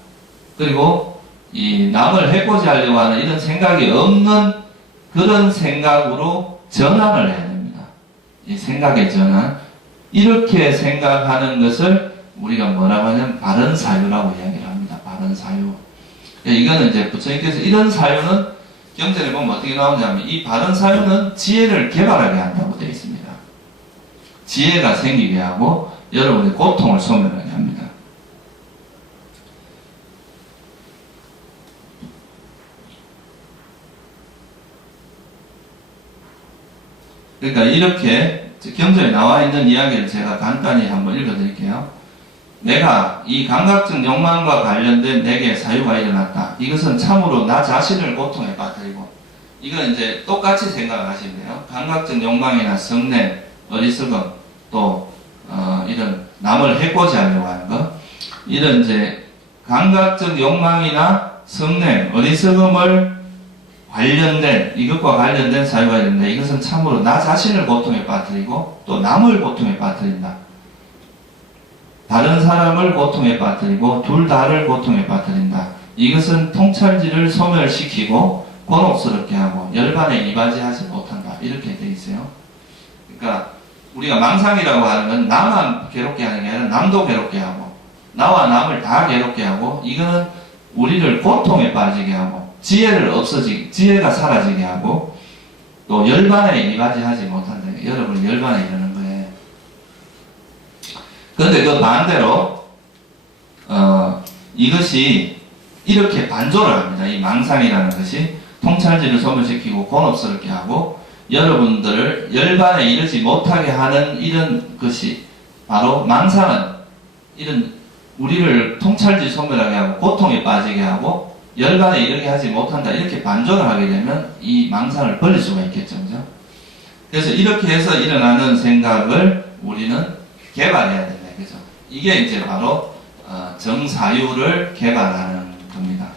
그리고 이 남을 해코지 하려고 하는 이런 생각이 없는 그런 생각으로 전환을 해야 됩니다. 이 생각의 전환. 이렇게 생각하는 것을 우리가 뭐라고 하냐면 바른 사유라고 이야기를 합니다. 바른 사유. 이거는 이제 부처님께서 이런 사유는 경전에 보면 어떻게 나오냐면 이 바른 사유는 지혜를 개발하게 한다고 되어 있습니다. 지혜가 생기게 하고 여러분의 고통을 소멸하게 합니다. 그러니까 이렇게 경전에 나와 있는 이야기를 제가 간단히 한번 읽어드릴게요. 내가 이 감각적 욕망과 관련된 내게 사유가 일어났다. 이것은 참으로 나 자신을 고통에 빠뜨리고, 이건 이제 똑같이 생각을 하시면 돼요. 감각적 욕망이나 성냄, 어리석음, 또 이런 남을 해코지 하려고 하는 것, 이런 이제 감각적 욕망이나 성냄, 어리석음을 이것과 관련된 사유가 있는데, 이것은 참으로 나 자신을 고통에 빠뜨리고 또 남을 고통에 빠뜨린다. 다른 사람을 고통에 빠뜨리고 둘 다를 고통에 빠뜨린다. 이것은 통찰지를 소멸시키고 곤혹스럽게 하고 열반에 이바지하지 못한다. 이렇게 돼 있어요. 그러니까 우리가 망상이라고 하는 건 나만 괴롭게 하는 게 아니라 남도 괴롭게 하고 나와 남을 다 괴롭게 하고, 이거는 우리를 고통에 빠지게 하고 지혜가 사라지게 하고 또 열반에 이바지하지 못한다. 여러분 열반에 이르는 거예요. 그런데 그 반대로 이것이 이렇게 반조를 합니다. 이 망상이라는 것이 통찰지를 소멸시키고 곤혹스럽게 하고 여러분들을 열반에 이르지 못하게 하는 이런 것이 바로 망상은 이런 우리를 통찰지 소멸하게 하고 고통에 빠지게 하고 열반에 이르게 하지 못한다. 이렇게 반조를 하게 되면 이 망상을 버릴 수가 있겠죠. 그죠? 그래서 이렇게 해서 일어나는 생각을 우리는 개발해야 된다. 그죠? 이게 이제 바로 정사유를 개발하는 겁니다.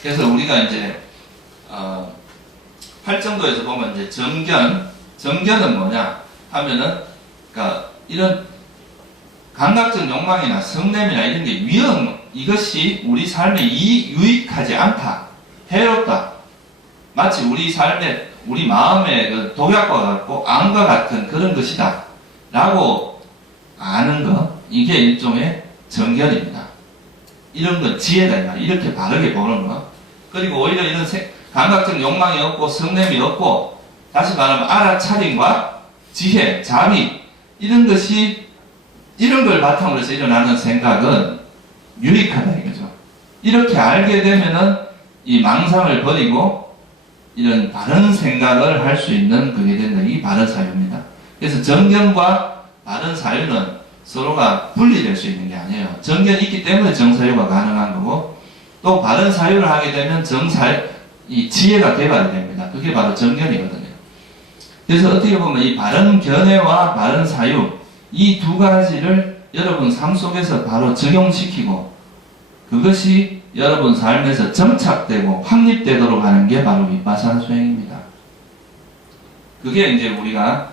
그래서 우리가 이제 팔정도에서 보면 이제 정견은 뭐냐 하면은, 그러니까 이런 감각적 욕망이나 성냄이나 이런 게 이것이 우리 삶에 유익하지 않다, 해롭다, 마치 우리 마음의 그 독약과 같고 암과 같은 그런 것이다 라고 아는 것, 이게 일종의 정견입니다. 이런 건 지혜다. 이렇게 바르게 보는 것. 그리고 오히려 이런 감각적 욕망이 없고 성냄이 없고, 다시 말하면 알아차림과 지혜, 자비, 이런 걸 바탕으로 해서 일어나는 생각은 유익하다 이거죠. 이렇게 알게 되면은 이 망상을 버리고 이런 바른 생각을 할 수 있는 그게 된다. 이게 바른 사유입니다. 그래서 정견과 바른 사유는 서로가 분리될 수 있는 게 아니에요. 정견이 있기 때문에 정사유가 가능한 거고, 또 바른 사유를 하게 되면 이 지혜가 개발이 됩니다. 그게 바로 정견이거든요. 그래서 어떻게 보면 이 바른 견해와 바른 사유, 이 두 가지를 여러분 삶 속에서 바로 적용시키고 그것이 여러분 삶에서 정착되고 확립되도록 하는 게 바로 윗바사나 수행입니다. 그게 이제 우리가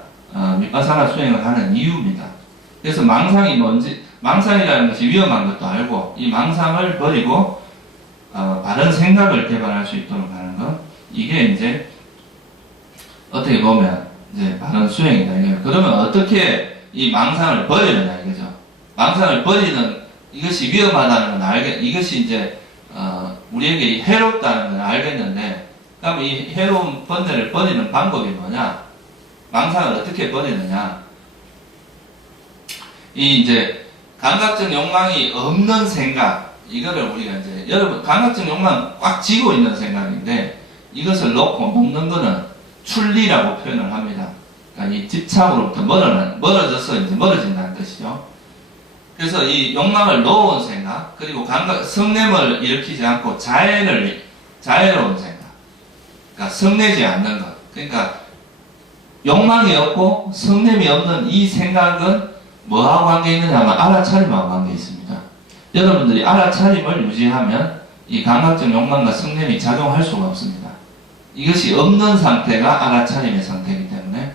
윗바사나 수행을 하는 이유입니다. 그래서 망상이라는 것이 위험한 것도 알고 이 망상을 버리고 바른 생각을 개발할 수 있도록 하는 것, 이게 이제 어떻게 보면 이제 바른 수행이다. 그러면 어떻게 이 망상을 버리느냐 이거죠. 망상을 버리는 이것이 위험하다는 건 이것이 이제 우리에게 해롭다는 걸 알겠는데, 그럼 이 해로운 번뇌를 버리는 방법이 뭐냐? 망상을 어떻게 버리느냐? 이 이제 감각적 욕망이 없는 생각, 이거를 우리가 이제 여러분 감각적 욕망 꽉 쥐고 있는 생각인데 이것을 놓고 먹는 거는 출리라고 표현을 합니다. 그러니까 이 집착으로부터 멀어져서 이제 멀어진다는 뜻이죠. 그래서 이 욕망을 놓은 생각, 그리고 성냄을 일으키지 않고 자애로운 생각. 그러니까 성내지 않는 것. 그러니까 욕망이 없고 성냄이 없는 이 생각은 뭐하고 관계 있느냐 하면 알아차림하고 관계 있습니다. 여러분들이 알아차림을 유지하면 이 감각적 욕망과 성냄이 작용할 수가 없습니다. 이것이 없는 상태가 알아차림의 상태이기 때문에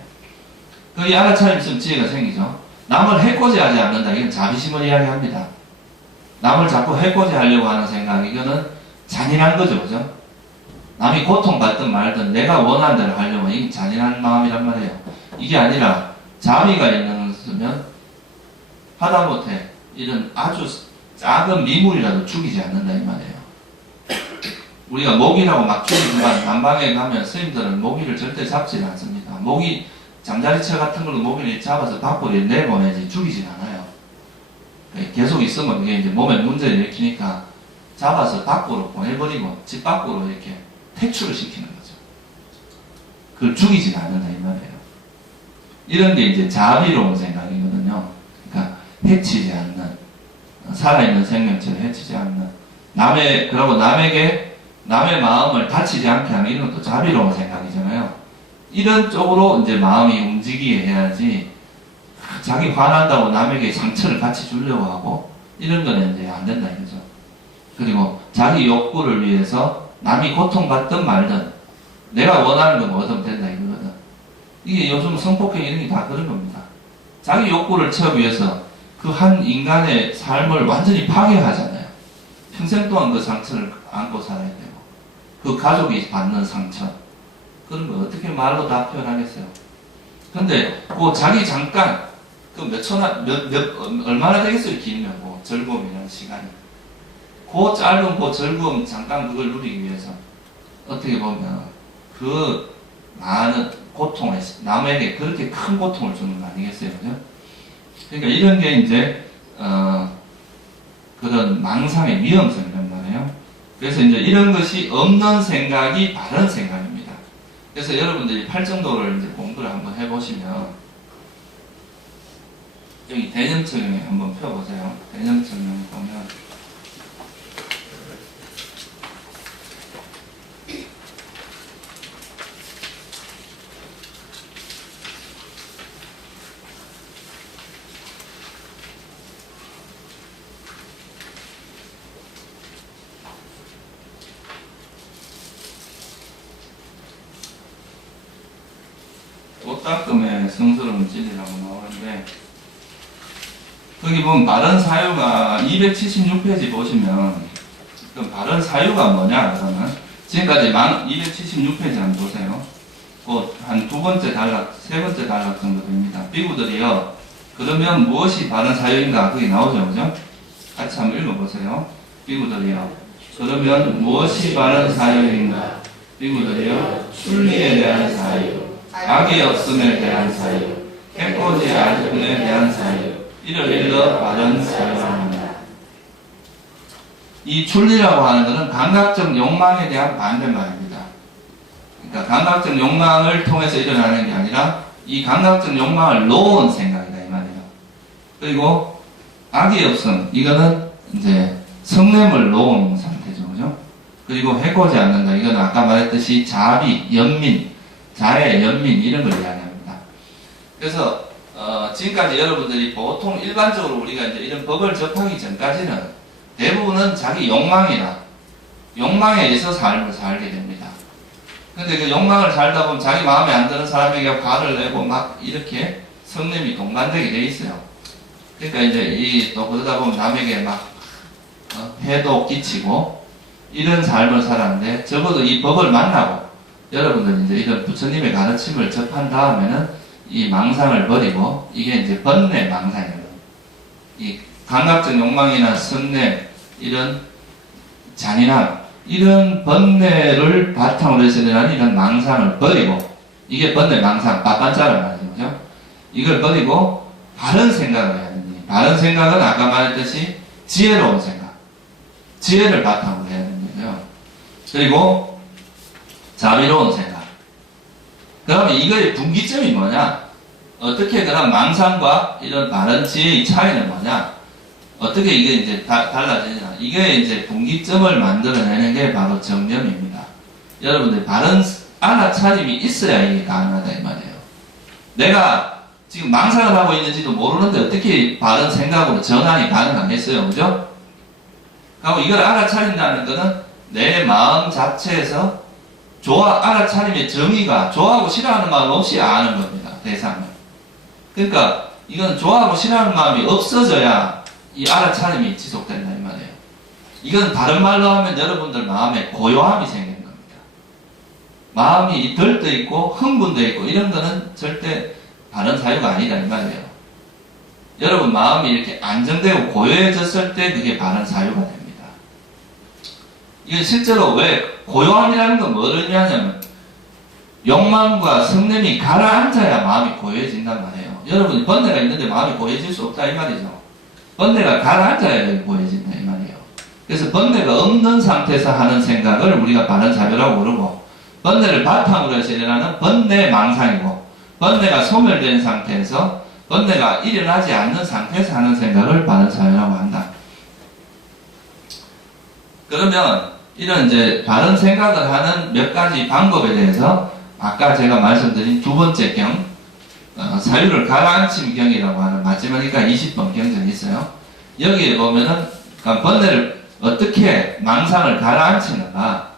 이 알아차림 있으면 지혜가 생기죠. 남을 해코지하지 않는다. 이건 자비심을 이야기합니다. 남을 자꾸 해코지 하려고 하는 생각, 이거는 잔인한 거죠. 그죠? 남이 고통받든 말든 내가 원하는 대로 하려면 이게 잔인한 마음이란 말이에요. 이게 아니라 자비가 있는 것이면 하다못해 이런 아주 작은 미물이라도 죽이지 않는다 이 말이에요. 우리가 모기라고 막 죽이지만 난방에 가면 스님들은 모기를 절대 잡지 않습니다. 모기 잠자리채 같은 걸로 모기를 잡아서 밖으로 내보내지 죽이진 않아요. 계속 있으면 이게 이제 몸에 문제를 일으키니까 잡아서 밖으로 보내버리고 집 밖으로 이렇게 퇴출을 시키는 거죠. 그걸 죽이진 않는다 이 말이에요. 이런 게 이제 자비로운 생각이거든요. 그러니까 해치지 않는, 살아있는 생명체를 해치지 않는, 그리고 남에게 남의 마음을 다치지 않게 하는 이런 것도 자비로운 생각이잖아요. 이런 쪽으로 이제 마음이 움직이게 해야지 자기 화난다고 남에게 상처를 같이 주려고 하고 이런 거는 이제 안 된다 이거죠. 그리고 자기 욕구를 위해서 남이 고통받든 말든 내가 원하는 거 얻으면 된다 이거거든. 이게 요즘 성폭행 이런 게 다 그런 겁니다. 자기 욕구를 채우기 위해서 그 한 인간의 삶을 완전히 파괴하잖아요. 평생 동안 그 상처를 안고 살아야 되고 그 가족이 받는 상처 그런 거 어떻게 말로 다 표현하겠어요. 근데 그 자기 잠깐 그 얼마나 되겠어요. 길면 뭐 즐거움이라는 시간이 그 짧은 그 즐거움 잠깐 그걸 누리기 위해서 어떻게 보면 그 많은 고통을 남에게 그렇게 큰 고통을 주는 거 아니겠어요. 그죠? 그러니까 이런 게 이제 그런 망상의 위험성이란 말이에요. 그래서 이제 이런 것이 없는 생각이 바른 생각입니다. 그래서 여러분들이 팔정도를 이제 공부를 한번 해보시면 여기 대념청형에 한번 펴보세요. 대념청형 보면 옷닦음의 성스러운 진리라고 나오는데 거기 보면 바른 사유가 276페이지 보시면 그 바른 사유가 뭐냐 그러면 지금까지 276페이지 한번 보세요. 한 두 번째 단락, 세 번째 단락 정도 됩니다. 비구들이여 그러면 무엇이 바른 사유인가 거기 나오죠. 그죠? 같이 한번 읽어보세요. 비구들이여 그러면 무엇이 바른 사유인가? 비구들이여 순리에 대한 사유, 악이 없음에 대한 사유, 해코지 않음에 대한 사유, 이를 일러 바른 사유합니다. 이 출리라고 하는 것은 감각적 욕망에 대한 반대말입니다. 그러니까 감각적 욕망을 통해서 일어나는 게 아니라 이 감각적 욕망을 놓은 생각이다 이 말이에요. 그리고 악이 없음, 이거는 이제 성냄을 놓은 상태죠, 그죠? 그리고 해코지 않는다, 이거는 아까 말했듯이 자비, 연민, 자애, 연민 이런 걸 이야기합니다. 그래서 지금까지 여러분들이 보통 일반적으로 우리가 이제 이런 법을 접하기 전까지는 대부분은 자기 욕망에 의해서 삶을 살게 됩니다. 근데 그 욕망을 살다 보면 자기 마음에 안 드는 사람에게 화를 내고 막 이렇게 성냄이 동반되게 돼 있어요. 그러니까 이제 또 그러다 보면 남에게 막 해도 끼치고 이런 삶을 살았는데 적어도 이 법을 만나고 여러분들 이제 이런 부처님의 가르침을 접한 다음에는 이 망상을 버리고 이게 이제 번뇌 망상이에요. 이 감각적 욕망이나 성냄 이런 잔인함 이런 번뇌를 바탕으로 해서 일어나는 이런 망상을 버리고 이게 번뇌 망상 빠빤짜란 말이죠. 그죠? 이걸 버리고 바른 생각을 해야 됩니다. 바른 생각은 아까 말했듯이 지혜로운 생각. 지혜를 바탕으로 해야 되는 거예요. 그리고 자비로운 생각. 그러면 이거의 분기점이 뭐냐? 어떻게 그런 망상과 이런 바른 지혜의 차이는 뭐냐? 어떻게 이게 이제 달라지냐? 이게 이제 분기점을 만들어내는 게 바로 정념입니다. 여러분들 바른 알아차림이 있어야 이게 가능하다 이 말이에요. 내가 지금 망상을 하고 있는지도 모르는데 어떻게 바른 생각으로 전환이 가능하겠어요, 그죠? 그리고 이걸 알아차린다는 것은 내 마음 자체에서 알아차림의 정의가 좋아하고 싫어하는 마음 없이 아는 겁니다, 대상을. 그러니까 이건 좋아하고 싫어하는 마음이 없어져야 이 알아차림이 지속된다 이 말이에요. 이건 다른 말로 하면 여러분들 마음에 고요함이 생기는 겁니다. 마음이 들떠 있고 흥분되어 있고 이런 거는 절대 바른 사유가 아니다 이 말이에요. 여러분 마음이 이렇게 안정되고 고요해졌을 때 그게 바른 사유가 됩니다. 이게 실제로 왜 고요함이라는 건 뭐를 의미하냐면 욕망과 성냄이 가라앉아야 마음이 고요해진단 말이에요. 여러분이 번뇌가 있는데 마음이 고요해질 수 없다 이 말이죠. 번뇌가 가라앉아야 고요해진다 이 말이에요. 그래서 번뇌가 없는 상태에서 하는 생각을 우리가 바른 사유라고 부르고, 번뇌를 바탕으로 해서 일어나는 번뇌 망상이고, 번뇌가 소멸된 상태에서 번뇌가 일어나지 않는 상태에서 하는 생각을 바른 사유라고 한다. 그러면 이런 이제 바른 생각을 하는 몇 가지 방법에 대해서 아까 제가 말씀드린 두 번째 경, 사유를 가라앉힘 경이라고 하는 마지막이니까 20번 경전이 있어요. 여기에 보면은 그러니까 번뇌를 어떻게 망상을 가라앉히는가,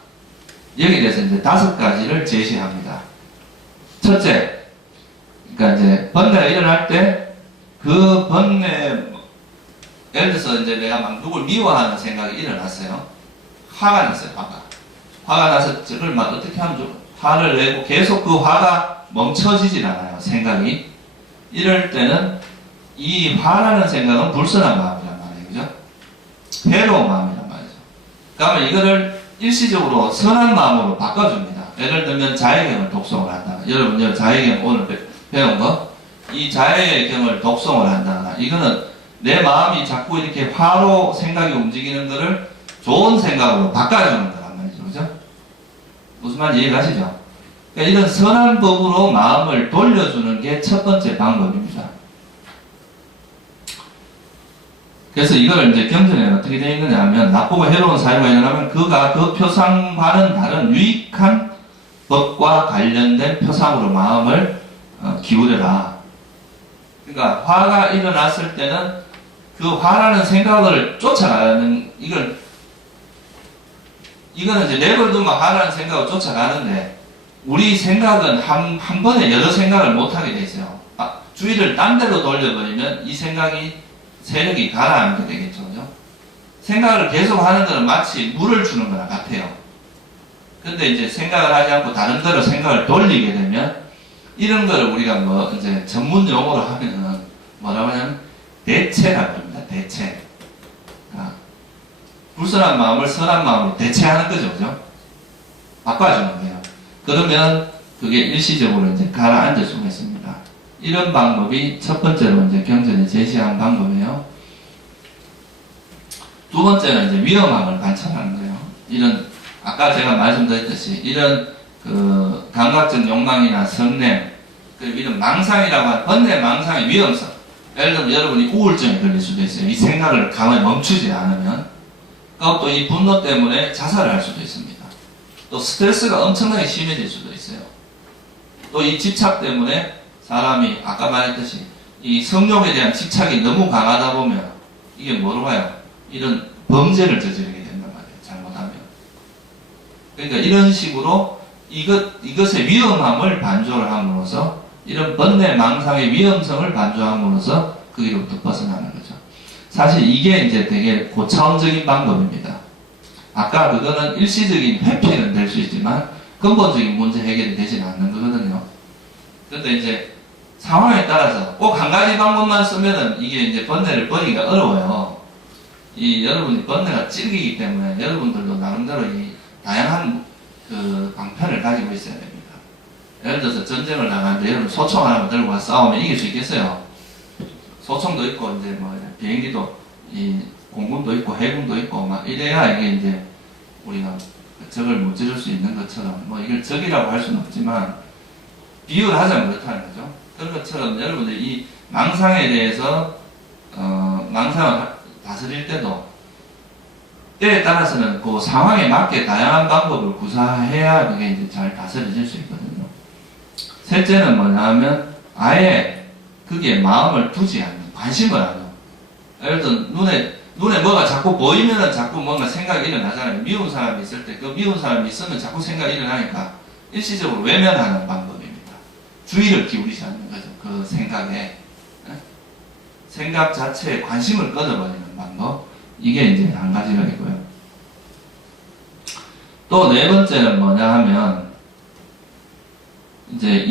여기에 대해서 이제 5가지를 제시합니다. 첫째, 그러니까 이제 번뇌가 일어날 때 그 번뇌, 예를 들어서 이제 내가 막 누굴 미워하는 생각이 일어났어요. 화가 났어요, 화가 나서 저걸 막 어떻게 하면 좀 화를 내고 계속 그 화가 멈춰지질 않아요, 생각이. 이럴 때는 이 화라는 생각은 불선한 마음이란 말이에요, 그죠? 괴로운 마음이란 말이죠. 그러면 이거를 일시적으로 선한 마음으로 바꿔줍니다. 예를 들면 자해경을 독송을 한다. 여러분, 자해경 오늘 배운 거, 이 자해경을 독송을 한다거나, 이거는 내 마음이 자꾸 이렇게 화로 생각이 움직이는 거를 좋은 생각으로 바꿔주는 거란 말이죠. 그죠? 무슨 말인지 이해가시죠? 그러니까 이런 선한 법으로 마음을 돌려주는 게 첫 번째 방법입니다. 그래서 이걸 이제 경전에 어떻게 되어 있느냐 하면, 나쁘고 해로운 사유가 일어나면 그가 그 표상과는 다른 유익한 법과 관련된 표상으로 마음을 기울여라. 그러니까 화가 일어났을 때는 그 화라는 생각을 쫓아가는, 이거는 이제 내버려두면 화라는 생각을 쫓아가는데, 우리 생각은 한 번에 여러 생각을 못하게 돼 있어요. 주의를 딴 데로 돌려버리면 이 생각이, 세력이 가라앉게 되겠죠. 그죠? 생각을 계속 하는 것은 마치 물을 주는 거나 같아요. 근데 이제 생각을 하지 않고 다른 데로 생각을 돌리게 되면, 이런 거를 우리가 뭐 이제 전문 용어로 하면은 뭐라고 하냐면 대체라고 합니다. 대체. 불선한 마음을 선한 마음으로 대체하는 거죠. 그죠? 바꿔주는 거예요. 그러면 그게 일시적으로 이제 가라앉을 수가 있습니다. 이런 방법이 첫 번째로 이제 경전에 제시한 방법이에요. 두 번째는 이제 위험함을 관찰하는 거예요. 이런, 아까 제가 말씀드렸듯이, 이런 그 감각적 욕망이나 성냄, 그리고 이런 망상이라고 하는 번뇌 망상의 위험성. 예를 들면 여러분이 우울증에 걸릴 수도 있어요. 이 생각을 가만히 멈추지 않으면. 또 이 분노 때문에 자살을 할 수도 있습니다. 또 스트레스가 엄청나게 심해질 수도 있어요. 또 이 집착 때문에 사람이 아까 말했듯이 이 성욕에 대한 집착이 너무 강하다 보면 이게 뭐로 가요? 이런 범죄를 저지르게 된단 말이에요. 잘못하면. 그러니까 이런 식으로 이것의 위험함을 반조를 함으로써, 이런 번뇌 망상의 위험성을 반조함으로써 거기로부터 벗어나는 거죠. 사실 이게 이제 되게 고차원적인 방법입니다. 아까 그거는 일시적인 회피는 될 수 있지만 근본적인 문제 해결이 되지는 않는 거거든요. 그런데 이제 상황에 따라서 꼭 한 가지 방법만 쓰면은 이게 이제 번뇌를 버리기가 어려워요. 여러분이 번뇌가 찔기기 때문에 여러분들도 나름대로 이 다양한 그 방편을 가지고 있어야 됩니다. 예를 들어서 전쟁을 나가는데 여러분 소총 하나만 들고 가서 싸우면 이길 수 있겠어요? 소총도 있고 이제 뭐 비행기도 이 공군도 있고 해군도 있고 막 이래야 이게 이제 우리가 적을 무찌를 수 있는 것처럼 뭐 이걸 적이라고 할 수는 없지만 비유를 하자면 그렇다는 거죠. 그런 것처럼 여러분들 이 망상에 대해서 망상을 다스릴 때도 때에 따라서는 그 상황에 맞게 다양한 방법을 구사해야 그게 이제 잘 다스려질 수 있거든요. 셋째는 뭐냐면 아예 거기에 마음을 두지 않는, 관심을 안 해요. 예를 들어 눈에 뭐가 자꾸 보이면은 자꾸 뭔가 생각이 일어나잖아요. 미운 사람이 있을 때 그 미운 사람이 있으면 자꾸 생각이 일어나니까 일시적으로 외면하는 방법입니다. 주의를 기울이지 않는 거죠. 그 생각에. 생각 자체에 관심을 끊어버리는 방법. 이게 이제 한 가지가 있고요. 또 네 번째는 뭐냐 하면 이제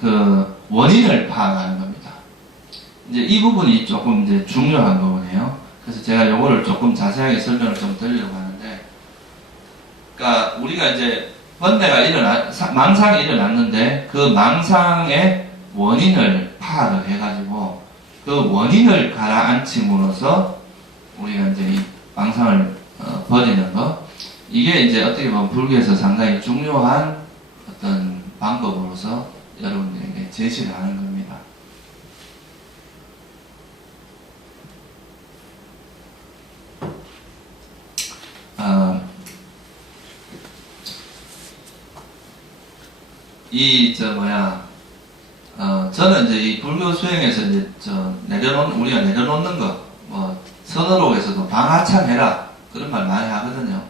그 원인을 파악하는 겁니다. 이제 이 부분이 조금 이제 중요한 부분이에요. 그래서 제가 요거를 조금 자세하게 설명을 좀 드리려고 하는데, 그러니까 우리가 이제 번뇌가 망상이 일어났는데 그 망상의 원인을 파악을 해가지고 그 원인을 가라앉힘으로써 우리가 이제 이 망상을 버리는 거, 이게 이제 어떻게 보면 불교에서 상당히 중요한 어떤 방법으로서 여러분들에게 제시를 하는 겁니다. 저는 이제 이 불교 수행에서 이제 우리가 내려놓는 거, 선어록에서도 방하창해라. 그런 말 많이 하거든요.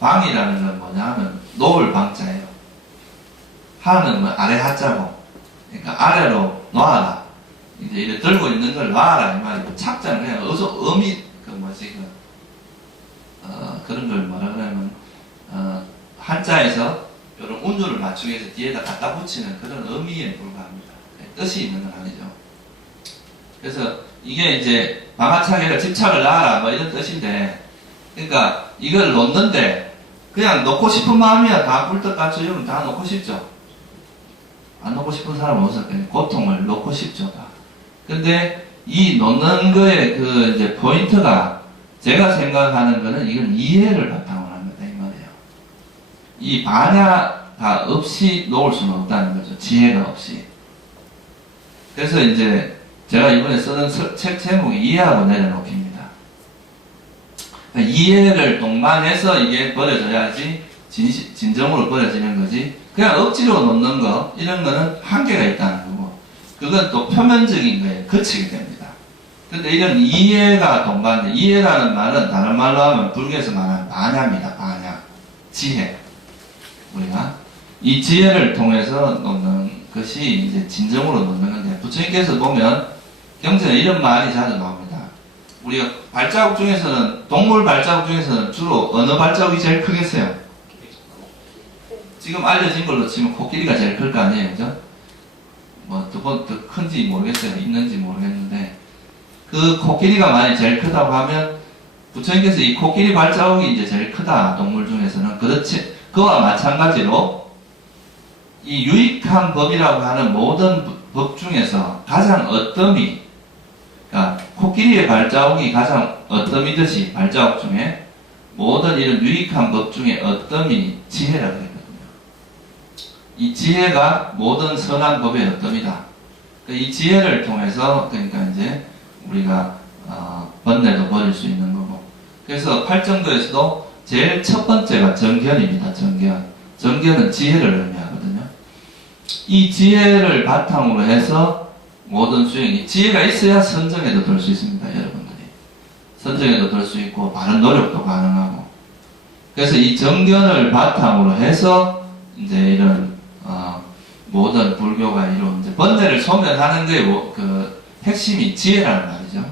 방이라는 건 뭐냐 하면 놓을 방자예요. 하는 뭐 아래 하자고. 그러니까 아래로 놔라. 이제 이렇게 들고 있는 걸 놔라. 이 말이고. 착자는 그냥 그런 걸 뭐라 그러면, 한자에서 이런 운율을 맞추기 위해서 뒤에다 갖다 붙이는 그런 의미에 불과합니다. 뜻이 있는 건 아니죠. 그래서 이게 이제 방하창에라 집착을 놔라 뭐 이런 뜻인데, 그러니까 이걸 놓는데 그냥 놓고 싶은 마음이야. 다 꿀떡 같이 이러면 다 놓고 싶죠. 안 놓고 싶은 사람은 없을 거예요. 고통을 놓고 싶죠. 다. 근데 이 놓는 거에 그 이제 포인트가 제가 생각하는 거는 이건 이해를 바탕으로 합니다. 이 말이에요. 이 반야가 없이 놓을 수는 없다는 거죠. 지혜가 없이. 그래서 이제 제가 이번에 쓰는 책 제목이 이해하고 내려놓기입니다. 그러니까 이해를 동반해서 이게 버려져야지 진정으로 버려지는 거지. 그냥 억지로 놓는 거, 이런 거는 한계가 있다는 거고, 그건 또 표면적인 거에 그치게 됩니다. 근데 이런 이해가 동반돼. 이해라는 말은 다른 말로 하면 불교에서 말하는 반야입니다. 반야. 지혜. 우리가 이 지혜를 통해서 놓는 것이 이제 진정으로 놓는 건데, 부처님께서 보면 경전에 이런 말이 자주 나옵니다. 우리가 발자국 중에서는, 동물 발자국 중에서는 주로 어느 발자국이 제일 크겠어요? 지금 알려진 걸로 치면 코끼리가 제일 클 거 아니에요, 그죠? 더 큰지 모르겠어요. 있는지 모르겠는데, 그 코끼리가 만약 제일 크다고 하면, 부처님께서 이 코끼리 발자국이 이제 제일 크다, 동물 중에서는. 그렇지, 그와 마찬가지로, 이 유익한 법이라고 하는 모든 법 중에서 가장 어떠미, 그러니까 코끼리의 발자국이 가장 어떠미듯이 발자국 중에 모든 이런 유익한 법 중에 어떠미 지혜라고 했거든요. 이 지혜가 모든 선한 법의 어떠미다. 이 지혜를 통해서 그러니까 이제 우리가 번뇌도 버릴 수 있는 거고. 그래서 팔정도에서도 제일 첫 번째가 정견입니다. 정견. 정견은 지혜를 의미하거든요. 이 지혜를 바탕으로 해서 모든 수행이, 지혜가 있어야 선정에도 들 수 있습니다. 여러분들이. 선정에도 들 수 있고 바른 노력도 가능하고. 그래서 이 정견을 바탕으로 해서 이제 이런 모든 불교가 이런 이제 번뇌를 소멸하는 게 그 핵심이 지혜라는 말이죠.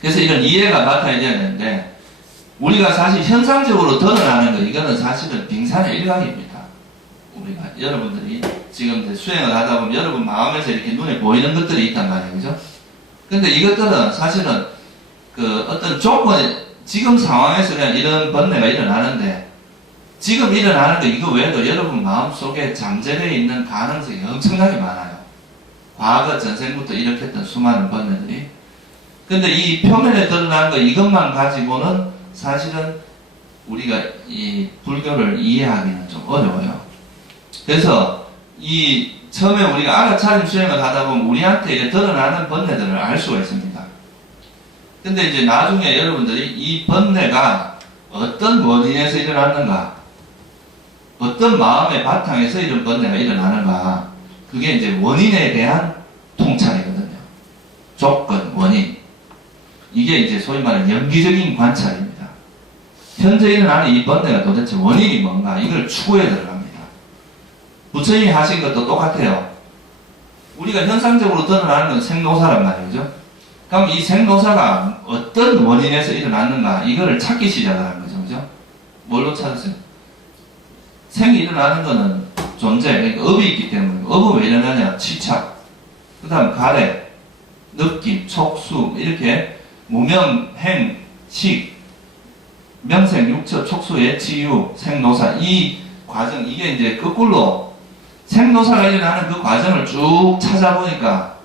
그래서 이런 이해가 나타나야 되는데, 우리가 사실 현상적으로 드러나는 거, 이거는 사실은 빙산의 일각입니다. 우리가 여러분들이 지금 이제 수행을 하다 보면 여러분 마음에서 이렇게 눈에 보이는 것들이 있단 말이에요, 그죠? 근데 이것들은 사실은 그 어떤 조건이, 지금 상황에서 그냥 이런 번뇌가 일어나는데, 지금 일어나는 거 이거 외에도 여러분 마음속에 잠재되어 있는 가능성이 엄청나게 많아요. 과거 전생부터 일으켰던 수많은 번뇌들이. 근데 이 표면에 드러나는 거 이것만 가지고는 사실은 우리가 이 불교를 이해하기는 좀 어려워요. 그래서 이 처음에 우리가 알아차림 수행을 하다 보면 우리한테 이제 드러나는 번뇌들을 알 수가 있습니다. 근데 이제 나중에 여러분들이 이 번뇌가 어떤 원인에서 일어났는가, 어떤 마음의 바탕에서 이런 번뇌가 일어나는가, 그게 이제 원인에 대한 통찰이거든요. 조건, 원인. 이게 이제 소위 말하는 연기적인 관찰입니다. 현재 일어나는 이 번뇌가 도대체 원인이 뭔가, 이걸 추구해 들어갑니다. 부처님이 하신 것도 똑같아요. 우리가 현상적으로 드러나는 건 생노사란 말이죠. 그럼 이 생노사가 어떤 원인에서 일어났는가, 이거를 찾기 시작하는 거죠. 그죠? 뭘로 찾았어요? 생이 일어나는 거는 존재, 그러니까 업이 있기 때문에. 업은 왜 일어나냐? 치착. 그 다음 가래, 느낌, 촉수, 이렇게 무명, 행, 식, 명생, 육처, 촉수의 치유, 생노사, 이 과정, 이게 이제 거꾸로 생노사가 일어나는 그 과정을 쭉 찾아보니까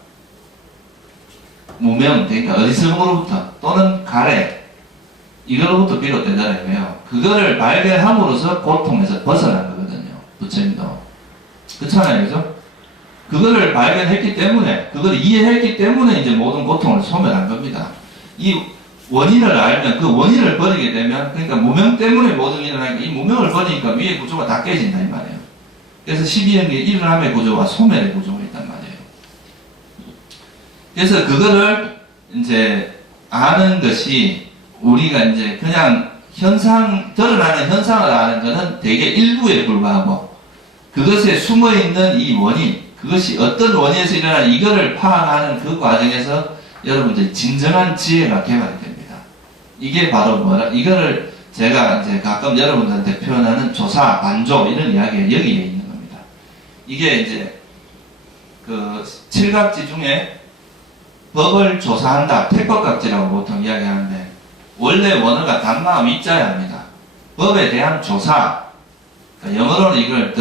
무명, 그러니까 어리석음으로부터 또는 가래, 이거로부터 비롯되더라고요. 그거를 발견함으로써 고통에서 벗어난 거거든요. 부처님도. 그렇잖아요. 그죠? 그거를 발견했기 때문에, 그걸 이해했기 때문에 이제 모든 고통을 소멸한 겁니다. 이 원인을 알면 그 원인을 버리게 되면, 그러니까 무명 때문에 모든 일이 일어나니까 이 무명을 버리니까 위의 구조가 다 깨진다, 이 말이에요. 그래서 12연계 일어남의 구조와 소멸의 구조가 있단 말이에요. 그래서 그거를 이제 아는 것이 우리가 이제 그냥 드러나는 현상을 아는 것은 대개 일부에 불과하고 그것에 숨어 있는 이 원인, 그것이 어떤 원인에서 일어나는 이거를 파악하는 그 과정에서 여러분들이 진정한 지혜가 개발이 됩니다. 이게 바로 이거를 제가 이제 가끔 여러분들한테 표현하는 조사, 반조 이런 이야기가 여기에 있는 겁니다. 이게 이제 그 칠각지 중에 법을 조사한다, 택법각지라고 보통 이야기하는데 원래 원어가 단마 위자야 합니다. 법에 대한 조사, 그러니까 영어로는 이걸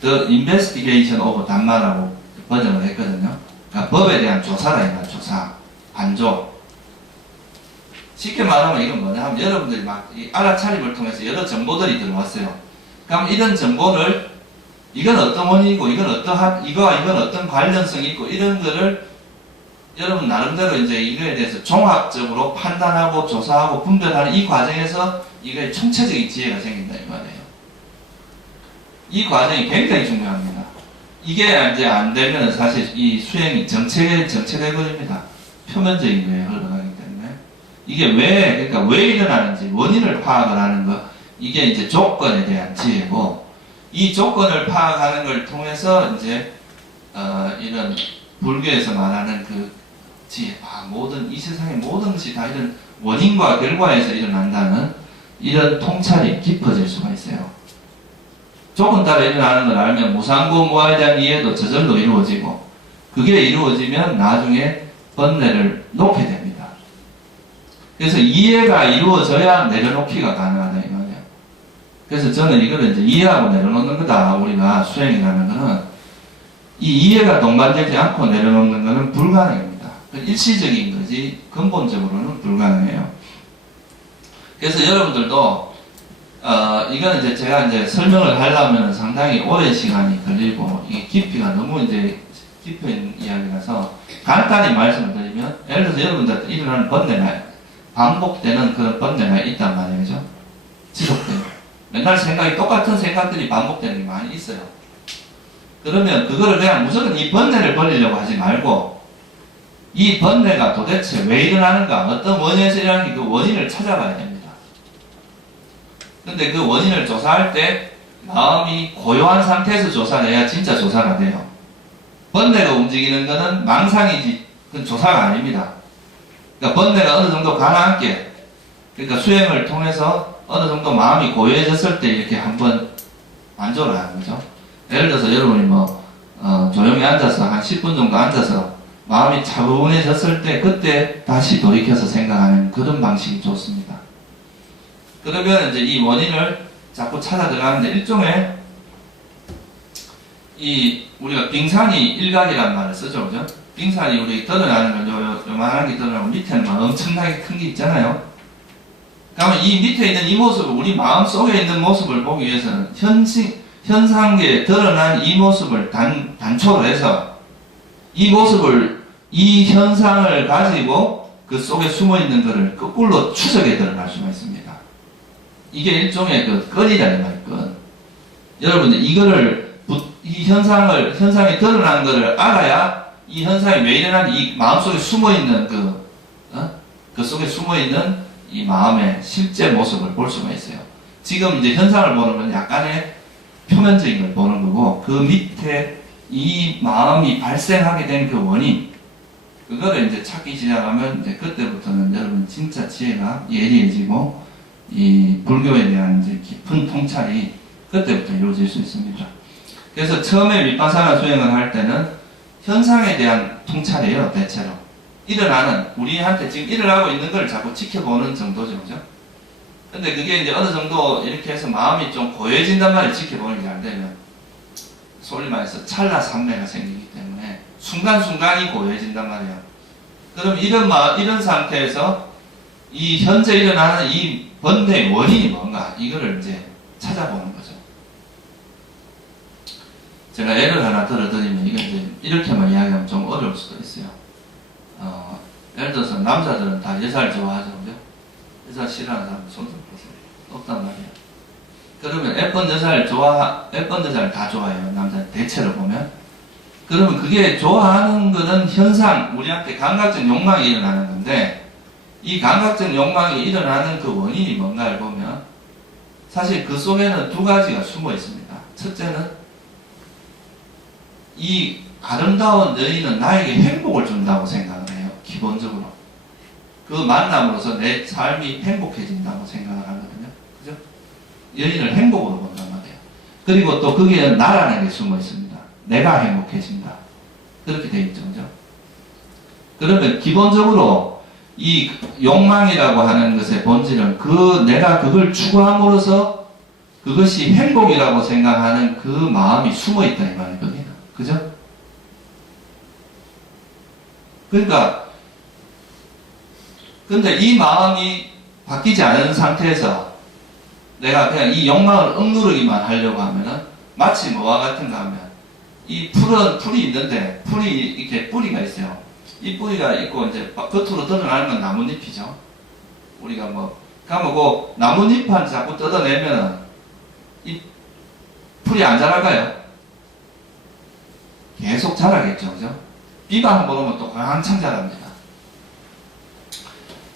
The Investigation of 단마라고 번역을 했거든요. 그러니까 법에 대한 조사라 이말 조사, 반조. 쉽게 말하면 이건 뭐냐 하면 여러분들이 막 이 알아차림을 통해서 여러 정보들이 들어왔어요. 그럼 이런 정보를 이건 어떤 원인이고, 이건 이거와 이건 어떤 관련성이 있고, 이런 거를 여러분 나름대로 이제 이거에 대해서 종합적으로 판단하고 조사하고 분별하는 이 과정에서 이게 총체적인 지혜가 생긴다, 이 말이에요. 이 과정이 굉장히 중요합니다. 이게 이제 안 되면 사실 이 수행이 정체돼버립니다. 표면적인 거에 흘러가기 때문에. 이게 그러니까 왜 일어나는지, 원인을 파악을 하는 거, 이게 이제 조건에 대한 지혜고, 이 조건을 파악하는 걸 통해서 이제 이런 불교에서 말하는 그 지혜, 이 세상의 모든 것이 다 이런 원인과 결과에서 일어난다는 이런 통찰이 깊어질 수가 있어요. 조건 따라 일어나는 걸 알면 무상고 무아에 대한 이해도 저절로 이루어지고, 그게 이루어지면 나중에 번뇌를 놓게 됩니다. 그래서 이해가 이루어져야 내려놓기가 가능하다 이 말이에요. 그래서 저는 이거를 이제 이해하고 내려놓는 거다. 우리가 수행이라는 거는 이 이해가 동반되지 않고 내려놓는 거는 불가능합니다. 일시적인 거지 근본적으로는 불가능해요. 그래서 여러분들도 이거는 이제 제가 이제 설명을 하려면 상당히 오랜 시간이 걸리고 이게 깊이가 너무 이제 깊은 이야기라서 간단히 말씀을 드리면, 예를 들어서 여러분들 일어나는 번뇌가 반복되는 그런 번뇌가 있단 말이죠. 지속돼요. 맨날 똑같은 생각들이 반복되는 게 많이 있어요. 그러면 그거를 그냥 무조건 이 번뇌를 버리려고 하지 말고, 이 번뇌가 도대체 왜 일어나는가, 어떤 원인에서 일어나는지 그 원인을 찾아봐야 됩니다. 근데 그 원인을 조사할 때 마음이 고요한 상태에서 조사를 해야 진짜 조사가 돼요. 번뇌가 움직이는 거는 망상이지, 그건 조사가 아닙니다. 그러니까 번뇌가 어느 정도 가라앉게, 그러니까 수행을 통해서 어느 정도 마음이 고요해졌을 때 이렇게 한번 반조를 하는 거죠. 예를 들어서 여러분이 조용히 앉아서 한 10분 정도 앉아서 마음이 차분해졌을 때 그때 다시 돌이켜서 생각하는 그런 방식이 좋습니다. 그러면 이제 이 원인을 자꾸 찾아 들어가는데 일종의 이 우리가 빙산이 일각이라는 말을 쓰죠, 그죠? 빙산이 우리 드러나는 건 요만한 게 드러나고 밑에는 막 엄청나게 큰 게 있잖아요. 그러면 이 밑에 있는 이 모습을 우리 마음 속에 있는 모습을 보기 위해서는 현상계에 드러난 이 모습을 단초로 해서 이 모습을 이 현상을 가지고 그 속에 숨어 있는 것을 거꾸로 추적해 드러날 수가 있습니다. 이게 일종의 그 끈이라는 말이에요. 끈. 여러분들 이거를 이 현상이 드러난 것을 알아야 이 현상이 왜 일어나는지 이 마음속에 숨어있는 그 속에 숨어있는 이 마음의 실제 모습을 볼 수가 있어요. 지금 이제 현상을 보는 건 약간의 표면적인 걸 보는 거고, 그 밑에 이 마음이 발생하게 된 그 원인, 그거를 이제 찾기 시작하면 이제 그때부터는 여러분 진짜 지혜가 예리해지고, 이 불교에 대한 이제 깊은 통찰이 그때부터 이루어질 수 있습니다. 그래서 처음에 윗바사나 수행을 할 때는 현상에 대한 통찰이에요, 대체로. 우리한테 지금 일어나고 있는 걸 자꾸 지켜보는 정도죠, 그죠? 근데 그게 이제 어느 정도 이렇게 해서 마음이 좀 고요해진단 말이에요, 지켜보는 게 잘 되면. 소위 말해서 찰나 삼매가 생기기 때문에 순간순간이 고요해진단 말이에요. 그럼 이런 상태에서 이 현재 일어나는 이 번뇌의 원인이 뭔가, 이거를 이제 찾아보는 거죠. 제가 예를 하나 들어드리면, 이게 이제 이렇게만 이야기하면 좀 어려울 수도 있어요. 예를 들어서 남자들은 다 여자를 좋아하죠, 그죠? 여자 싫어하는 사람 손 좀 보세요. 없단 말이에요. 그러면 예쁜 여자를 다 좋아해요, 남자 대체로 보면. 그러면 그게 좋아하는 거는 현상, 우리한테 감각적 욕망이 일어나는 건데, 이 감각적 욕망이 일어나는 그 원인이 뭔가를 보면 사실 그 속에는 두 가지가 숨어 있습니다. 첫째는 이 아름다운 여인은 나에게 행복을 준다고 생각을 해요. 기본적으로. 그 만남으로서 내 삶이 행복해진다고 생각을 하거든요. 그죠? 여인을 행복으로 본단 말이에요. 그리고 또 거기에 나라는 게 숨어 있습니다. 내가 행복해진다. 그렇게 되어 있죠. 그죠? 그러면 기본적으로 이 욕망이라고 하는 것의 본질은 내가 그걸 추구함으로써 그것이 행복이라고 생각하는 그 마음이 숨어 있다, 이 말이에요, 거기는. 그죠? 그러니까, 근데 이 마음이 바뀌지 않은 상태에서 내가 그냥 이 욕망을 억누르기만 하려고 하면은 마치 뭐와 같은가 하면 이 풀이 있는데 이렇게 뿌리가 있어요. 이 뿌리가 있고 이제 겉으로 드러나는 건 나뭇잎이죠. 우리가 가면 그 나뭇잎만 자꾸 뜯어내면은 이 풀이 안 자랄까요? 계속 자라겠죠, 그죠? 비가 한번 오면 또 한창 자랍니다.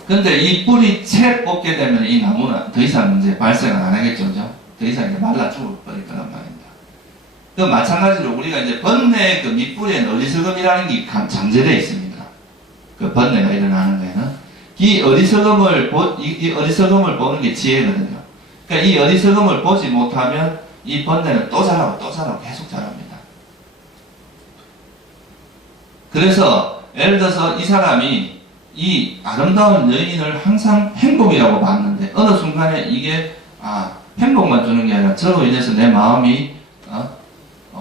근데 이 뿌리 채 뽑게 되면 이 나무는 더 이상 이제 발생을 안 하겠죠, 그죠? 더 이상 이제 말라 죽어버릴 거란 말입니다. 그 마찬가지로 우리가 이제 번뇌의 그 밑뿌리에는 어리석음이라는 게 잠재되어 있습니다. 그 번뇌가 일어나는 데에는. 이 어리석음을 보는 게 지혜거든요. 그러니까 이 어리석음을 보지 못하면 이 번뇌는 또 자라고 계속 자랍니다. 그래서 예를 들어서 이 사람이 이 아름다운 여인을 항상 행복이라고 봤는데 어느 순간에 이게 행복만 주는 게 아니라 저로 인해서 내 마음이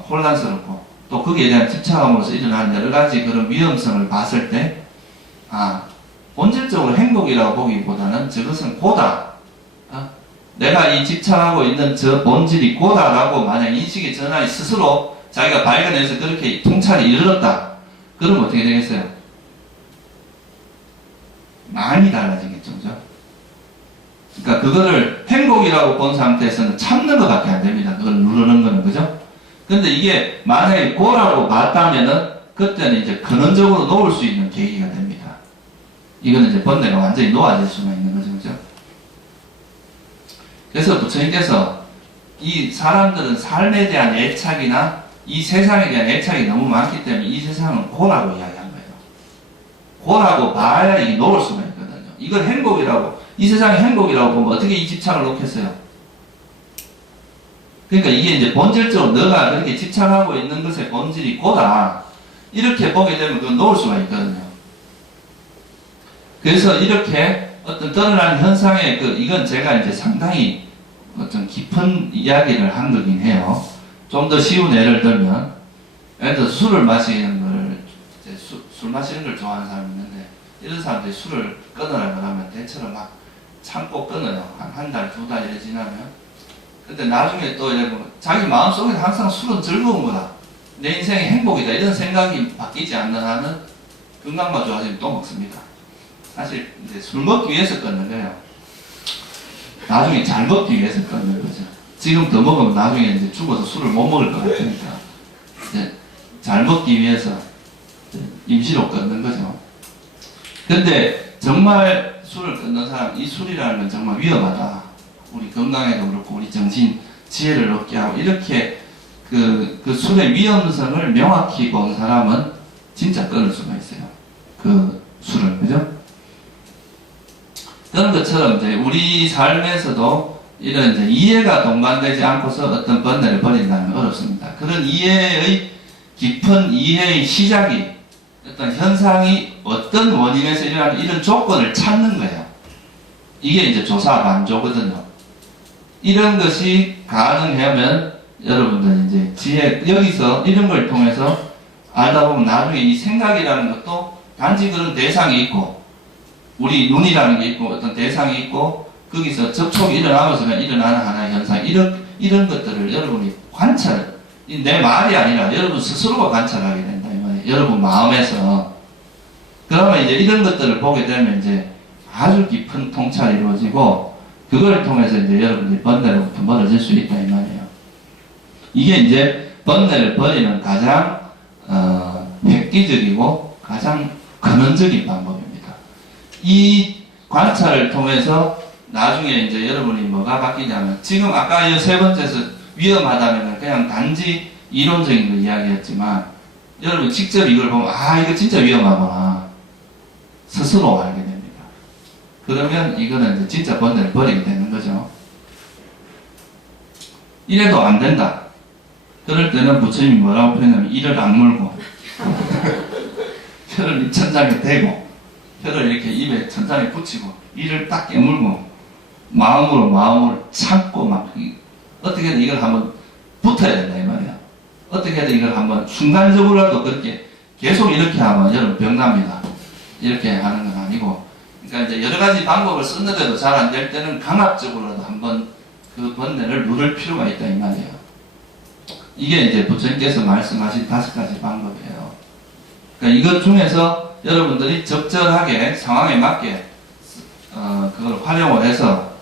혼란스럽고 또 거기에 대한 집착함으로써 일어나는 여러 가지 그런 위험성을 봤을 때 본질적으로 행복이라고 보기보다는 저것은 고다. 내가 이 집착하고 있는 저 본질이 고다라고 만약 인식의 전환이 스스로 자기가 발견해서 그렇게 통찰이 이르렀다. 그럼 어떻게 되겠어요? 많이 달라지겠죠, 그죠? 그러니까 그거를 행복이라고 본 상태에서는 참는 것밖에 안 됩니다. 그걸 누르는 거는, 그죠? 근데 이게 만약에 고라고 봤다면은 그때는 이제 근원적으로 놓을 수 있는 계기가 됩니다. 이거는 이제 번뇌가 완전히 놓아질 수가 있는 거죠, 그죠? 그래서 부처님께서 이 사람들은 삶에 대한 애착이나 이 세상에 대한 애착이 너무 많기 때문에 이 세상은 고라고 이야기한 거예요. 고라고 봐야 이게 놓을 수가 있거든요. 이걸 행복이라고, 이 세상이 행복이라고 보면 어떻게 이 집착을 놓겠어요? 그러니까 이게 이제 본질적으로 너가 그렇게 집착하고 있는 것의 본질이 고다. 이렇게 보게 되면 그건 놓을 수가 있거든요. 그래서 이렇게 어떤 드러나는 현상의 이건 제가 이제 상당히 어떤 깊은 이야기를 한 거긴 해요. 좀 더 쉬운 예를 들면, 예를 들어 술을 마시는 걸, 이제 술 마시는 걸 좋아하는 사람이 있는데, 이런 사람들이 술을 끊으라고 하면 대체로 막 참고 끊어요. 한 달, 두 달 이래 지나면. 근데 나중에 또 이래 보면 자기 마음속에 항상 술은 즐거운 거다. 내 인생이 행복이다. 이런 생각이 바뀌지 않는 한은 건강만 좋아지면 또 먹습니다. 사실 이제 술 먹기 위해서 끊는 거예요. 나중에 잘 먹기 위해서 끊는 거죠. 지금 더 먹으면 나중에 이제 죽어서 술을 못 먹을 것 같으니까 이제 잘 먹기 위해서 임시로 끊는 거죠. 근데 정말 술을 끊는 사람, 이 술이라는 건 정말 위험하다. 우리 건강에도 그렇고 우리 정신 지혜를 얻게 하고 이렇게 그 술의 위험성을 명확히 본 사람은 진짜 끊을 수가 있어요. 그 술을, 그죠? 그런 것처럼 이제 우리 삶에서도 이런 이제 이해가 동반되지 않고서 어떤 번뇌를 버린다는 건 어렵습니다. 그런 이해의 깊은 이해의 시작이 어떤 현상이 어떤 원인에서 일어나는 이런 조건을 찾는 거예요. 이게 이제 조사 반조거든요. 이런 것이 가능하면 여러분들 이제 지혜, 여기서 이런 걸 통해서 알다 보면 나중에 이 생각이라는 것도 단지 그런 대상이 있고 우리 눈이라는 게 있고 어떤 대상이 있고 거기서 접촉이 일어나면서 일어나는 하나의 현상, 이런 것들을 여러분이 관찰, 내 말이 아니라 여러분 스스로가 관찰하게 된다 이 말이에요. 여러분 마음에서. 그러면 이제 이런 것들을 보게 되면 이제 아주 깊은 통찰이 이루어지고 그걸 통해서 이제 여러분들이 번뇌로부터 멀어질 수 있다 이 말이에요. 이게 이제 번뇌를 버리는 가장 획기적이고 가장 근원적인 방법입니다. 이 관찰을 통해서 나중에 이제 여러분이 뭐가 바뀌냐면 지금 아까 이 세 번째에서 위험하다면 그냥 단지 이론적인 거 이야기했지만 여러분 직접 이걸 보면 아 이거 진짜 위험하구나 스스로 알게 됩니다. 그러면 이거는 이제 진짜 번뇌를 버리게 되는 거죠. 이래도 안 된다. 그럴 때는 부처님이 뭐라고 표현하면 이를 악물고 혀를 입 천장에 대고 혀를 이렇게 입에 천장에 붙이고 이를 딱 깨물고 마음으로 참고 막 어떻게든 이걸 한번 붙어야 된다 이 말이야. 어떻게든 이걸 한번 순간적으로라도 그렇게 계속 이렇게 하면 여러분 병납니다. 이렇게 하는 건 아니고 그러니까 이제 여러 가지 방법을 쓰는데도 잘 안 될 때는 강압적으로라도 한번 그 번뇌를 누를 필요가 있다 이 말이에요. 이게 이제 부처님께서 말씀하신 5가지 방법이에요. 그러니까 이것 중에서 여러분들이 적절하게 상황에 맞게 그걸 활용을 해서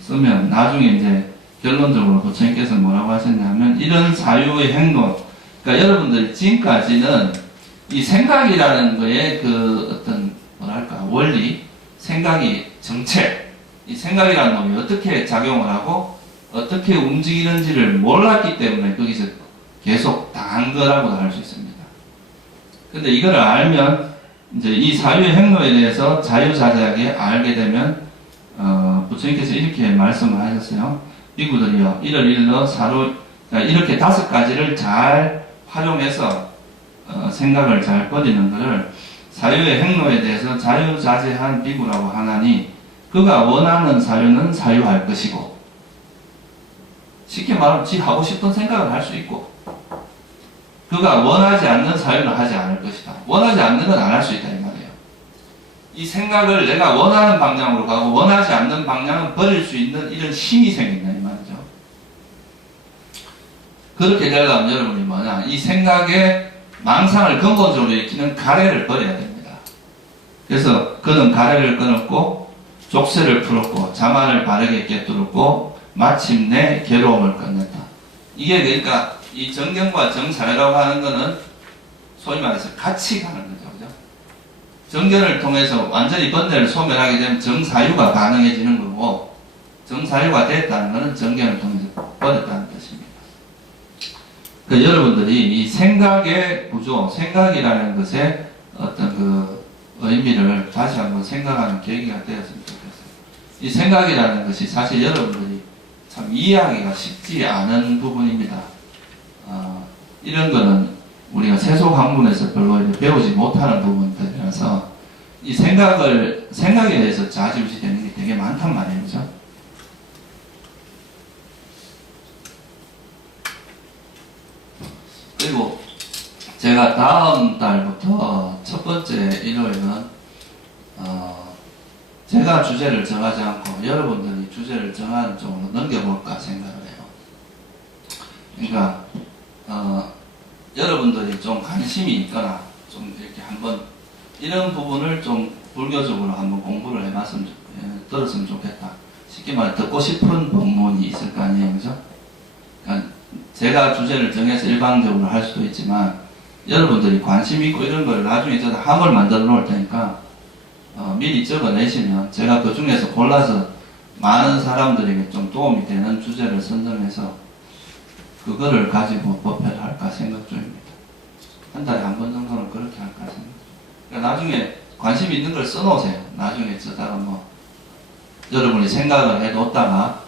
쓰면 나중에 이제 결론적으로 부처님께서 뭐라고 하셨냐면 이런 사유의 행동, 그러니까 여러분들이 지금까지는 이 생각이라는 거에 그 어떤 뭐랄까 원리, 생각이 정책, 이 생각이라는 놈이 어떻게 작용을 하고 어떻게 움직이는지를 몰랐기 때문에 거기서 계속 당한 거라고도 할 수 있습니다. 근데 이걸 알면 이제 이 사유의 행로에 대해서 자유자재하게 알게 되면 부처님께서 이렇게 말씀을 하셨어요. 비구들이여 이를 일러 사로, 그러니까 이렇게 5가지를 잘 활용해서 생각을 잘 버리는 것을 사유의 행로에 대해서 자유자재한 비구라고 하나니 그가 원하는 사유는 사유할 것이고 쉽게 말하면 지 하고 싶은 생각을 할 수 있고 그가 원하지 않는 사유는 하지 않을 것이다. 원하지 않는 건 안 할 수 있다 이 말이에요. 이 생각을 내가 원하는 방향으로 가고 원하지 않는 방향은 버릴 수 있는 이런 힘이 생긴다 이 말이죠. 그렇게 되려면 여러분이 뭐냐 이 생각에 망상을 근본적으로 일으키는 가래를 버려야 됩니다. 그래서 그는 가래를 끊었고 족쇄를 풀었고 자만을 바르게 깨뚫었고 마침내 괴로움을 끝냈다. 이게 그러니까 이 정경과 정사유라고 하는 거는 소위 말해서 같이 가는 거죠. 그죠? 정견을 통해서 완전히 번뇌를 소멸하게 되면 정사유가 가능해지는 거고 정사유가 됐다는 것은 정견을 통해서 버렸다는 뜻입니다. 그러니까 여러분들이 이 생각의 구조, 생각이라는 것의 어떤 그 의미를 다시 한번 생각하는 계기가 되었으면 좋겠어요. 이 생각이라는 것이 사실 여러분들이 참 이해하기가 쉽지 않은 부분입니다. 이런 거는 우리가 세속 학문에서 별로 배우지 못하는 부분들이라서 이 생각에 대해서 좌지우지 되는 게 되게 많단 말이에요. 그죠? 그리고 제가 다음 달부터 첫 번째 일요일은 제가 주제를 정하지 않고 여러분들이 주제를 정하는 쪽으로 넘겨볼까 생각을 해요. 그러니까 여러분들이 좀 관심이 있거나 좀 이렇게 한번 이런 부분을 좀 불교적으로 한번 공부를 들었으면 좋겠다. 쉽게 말해 듣고 싶은 법문이 있을 거 아니에요, 그죠? 그러니까 제가 주제를 정해서 일방적으로 할 수도 있지만 여러분들이 관심 있고 이런 걸 나중에 저도 함을 만들어 놓을 테니까 미리 적어내시면 제가 그 중에서 골라서 많은 사람들에게 좀 도움이 되는 주제를 선정해서 그거를 가지고 법회를 할까 생각 중입니다. 한 달에 한 번 정도는 그렇게 할까 생각 중입니다. 그러니까 나중에 관심 있는 걸 써놓으세요. 나중에 쓰다가 뭐 여러분이 생각을 해뒀다가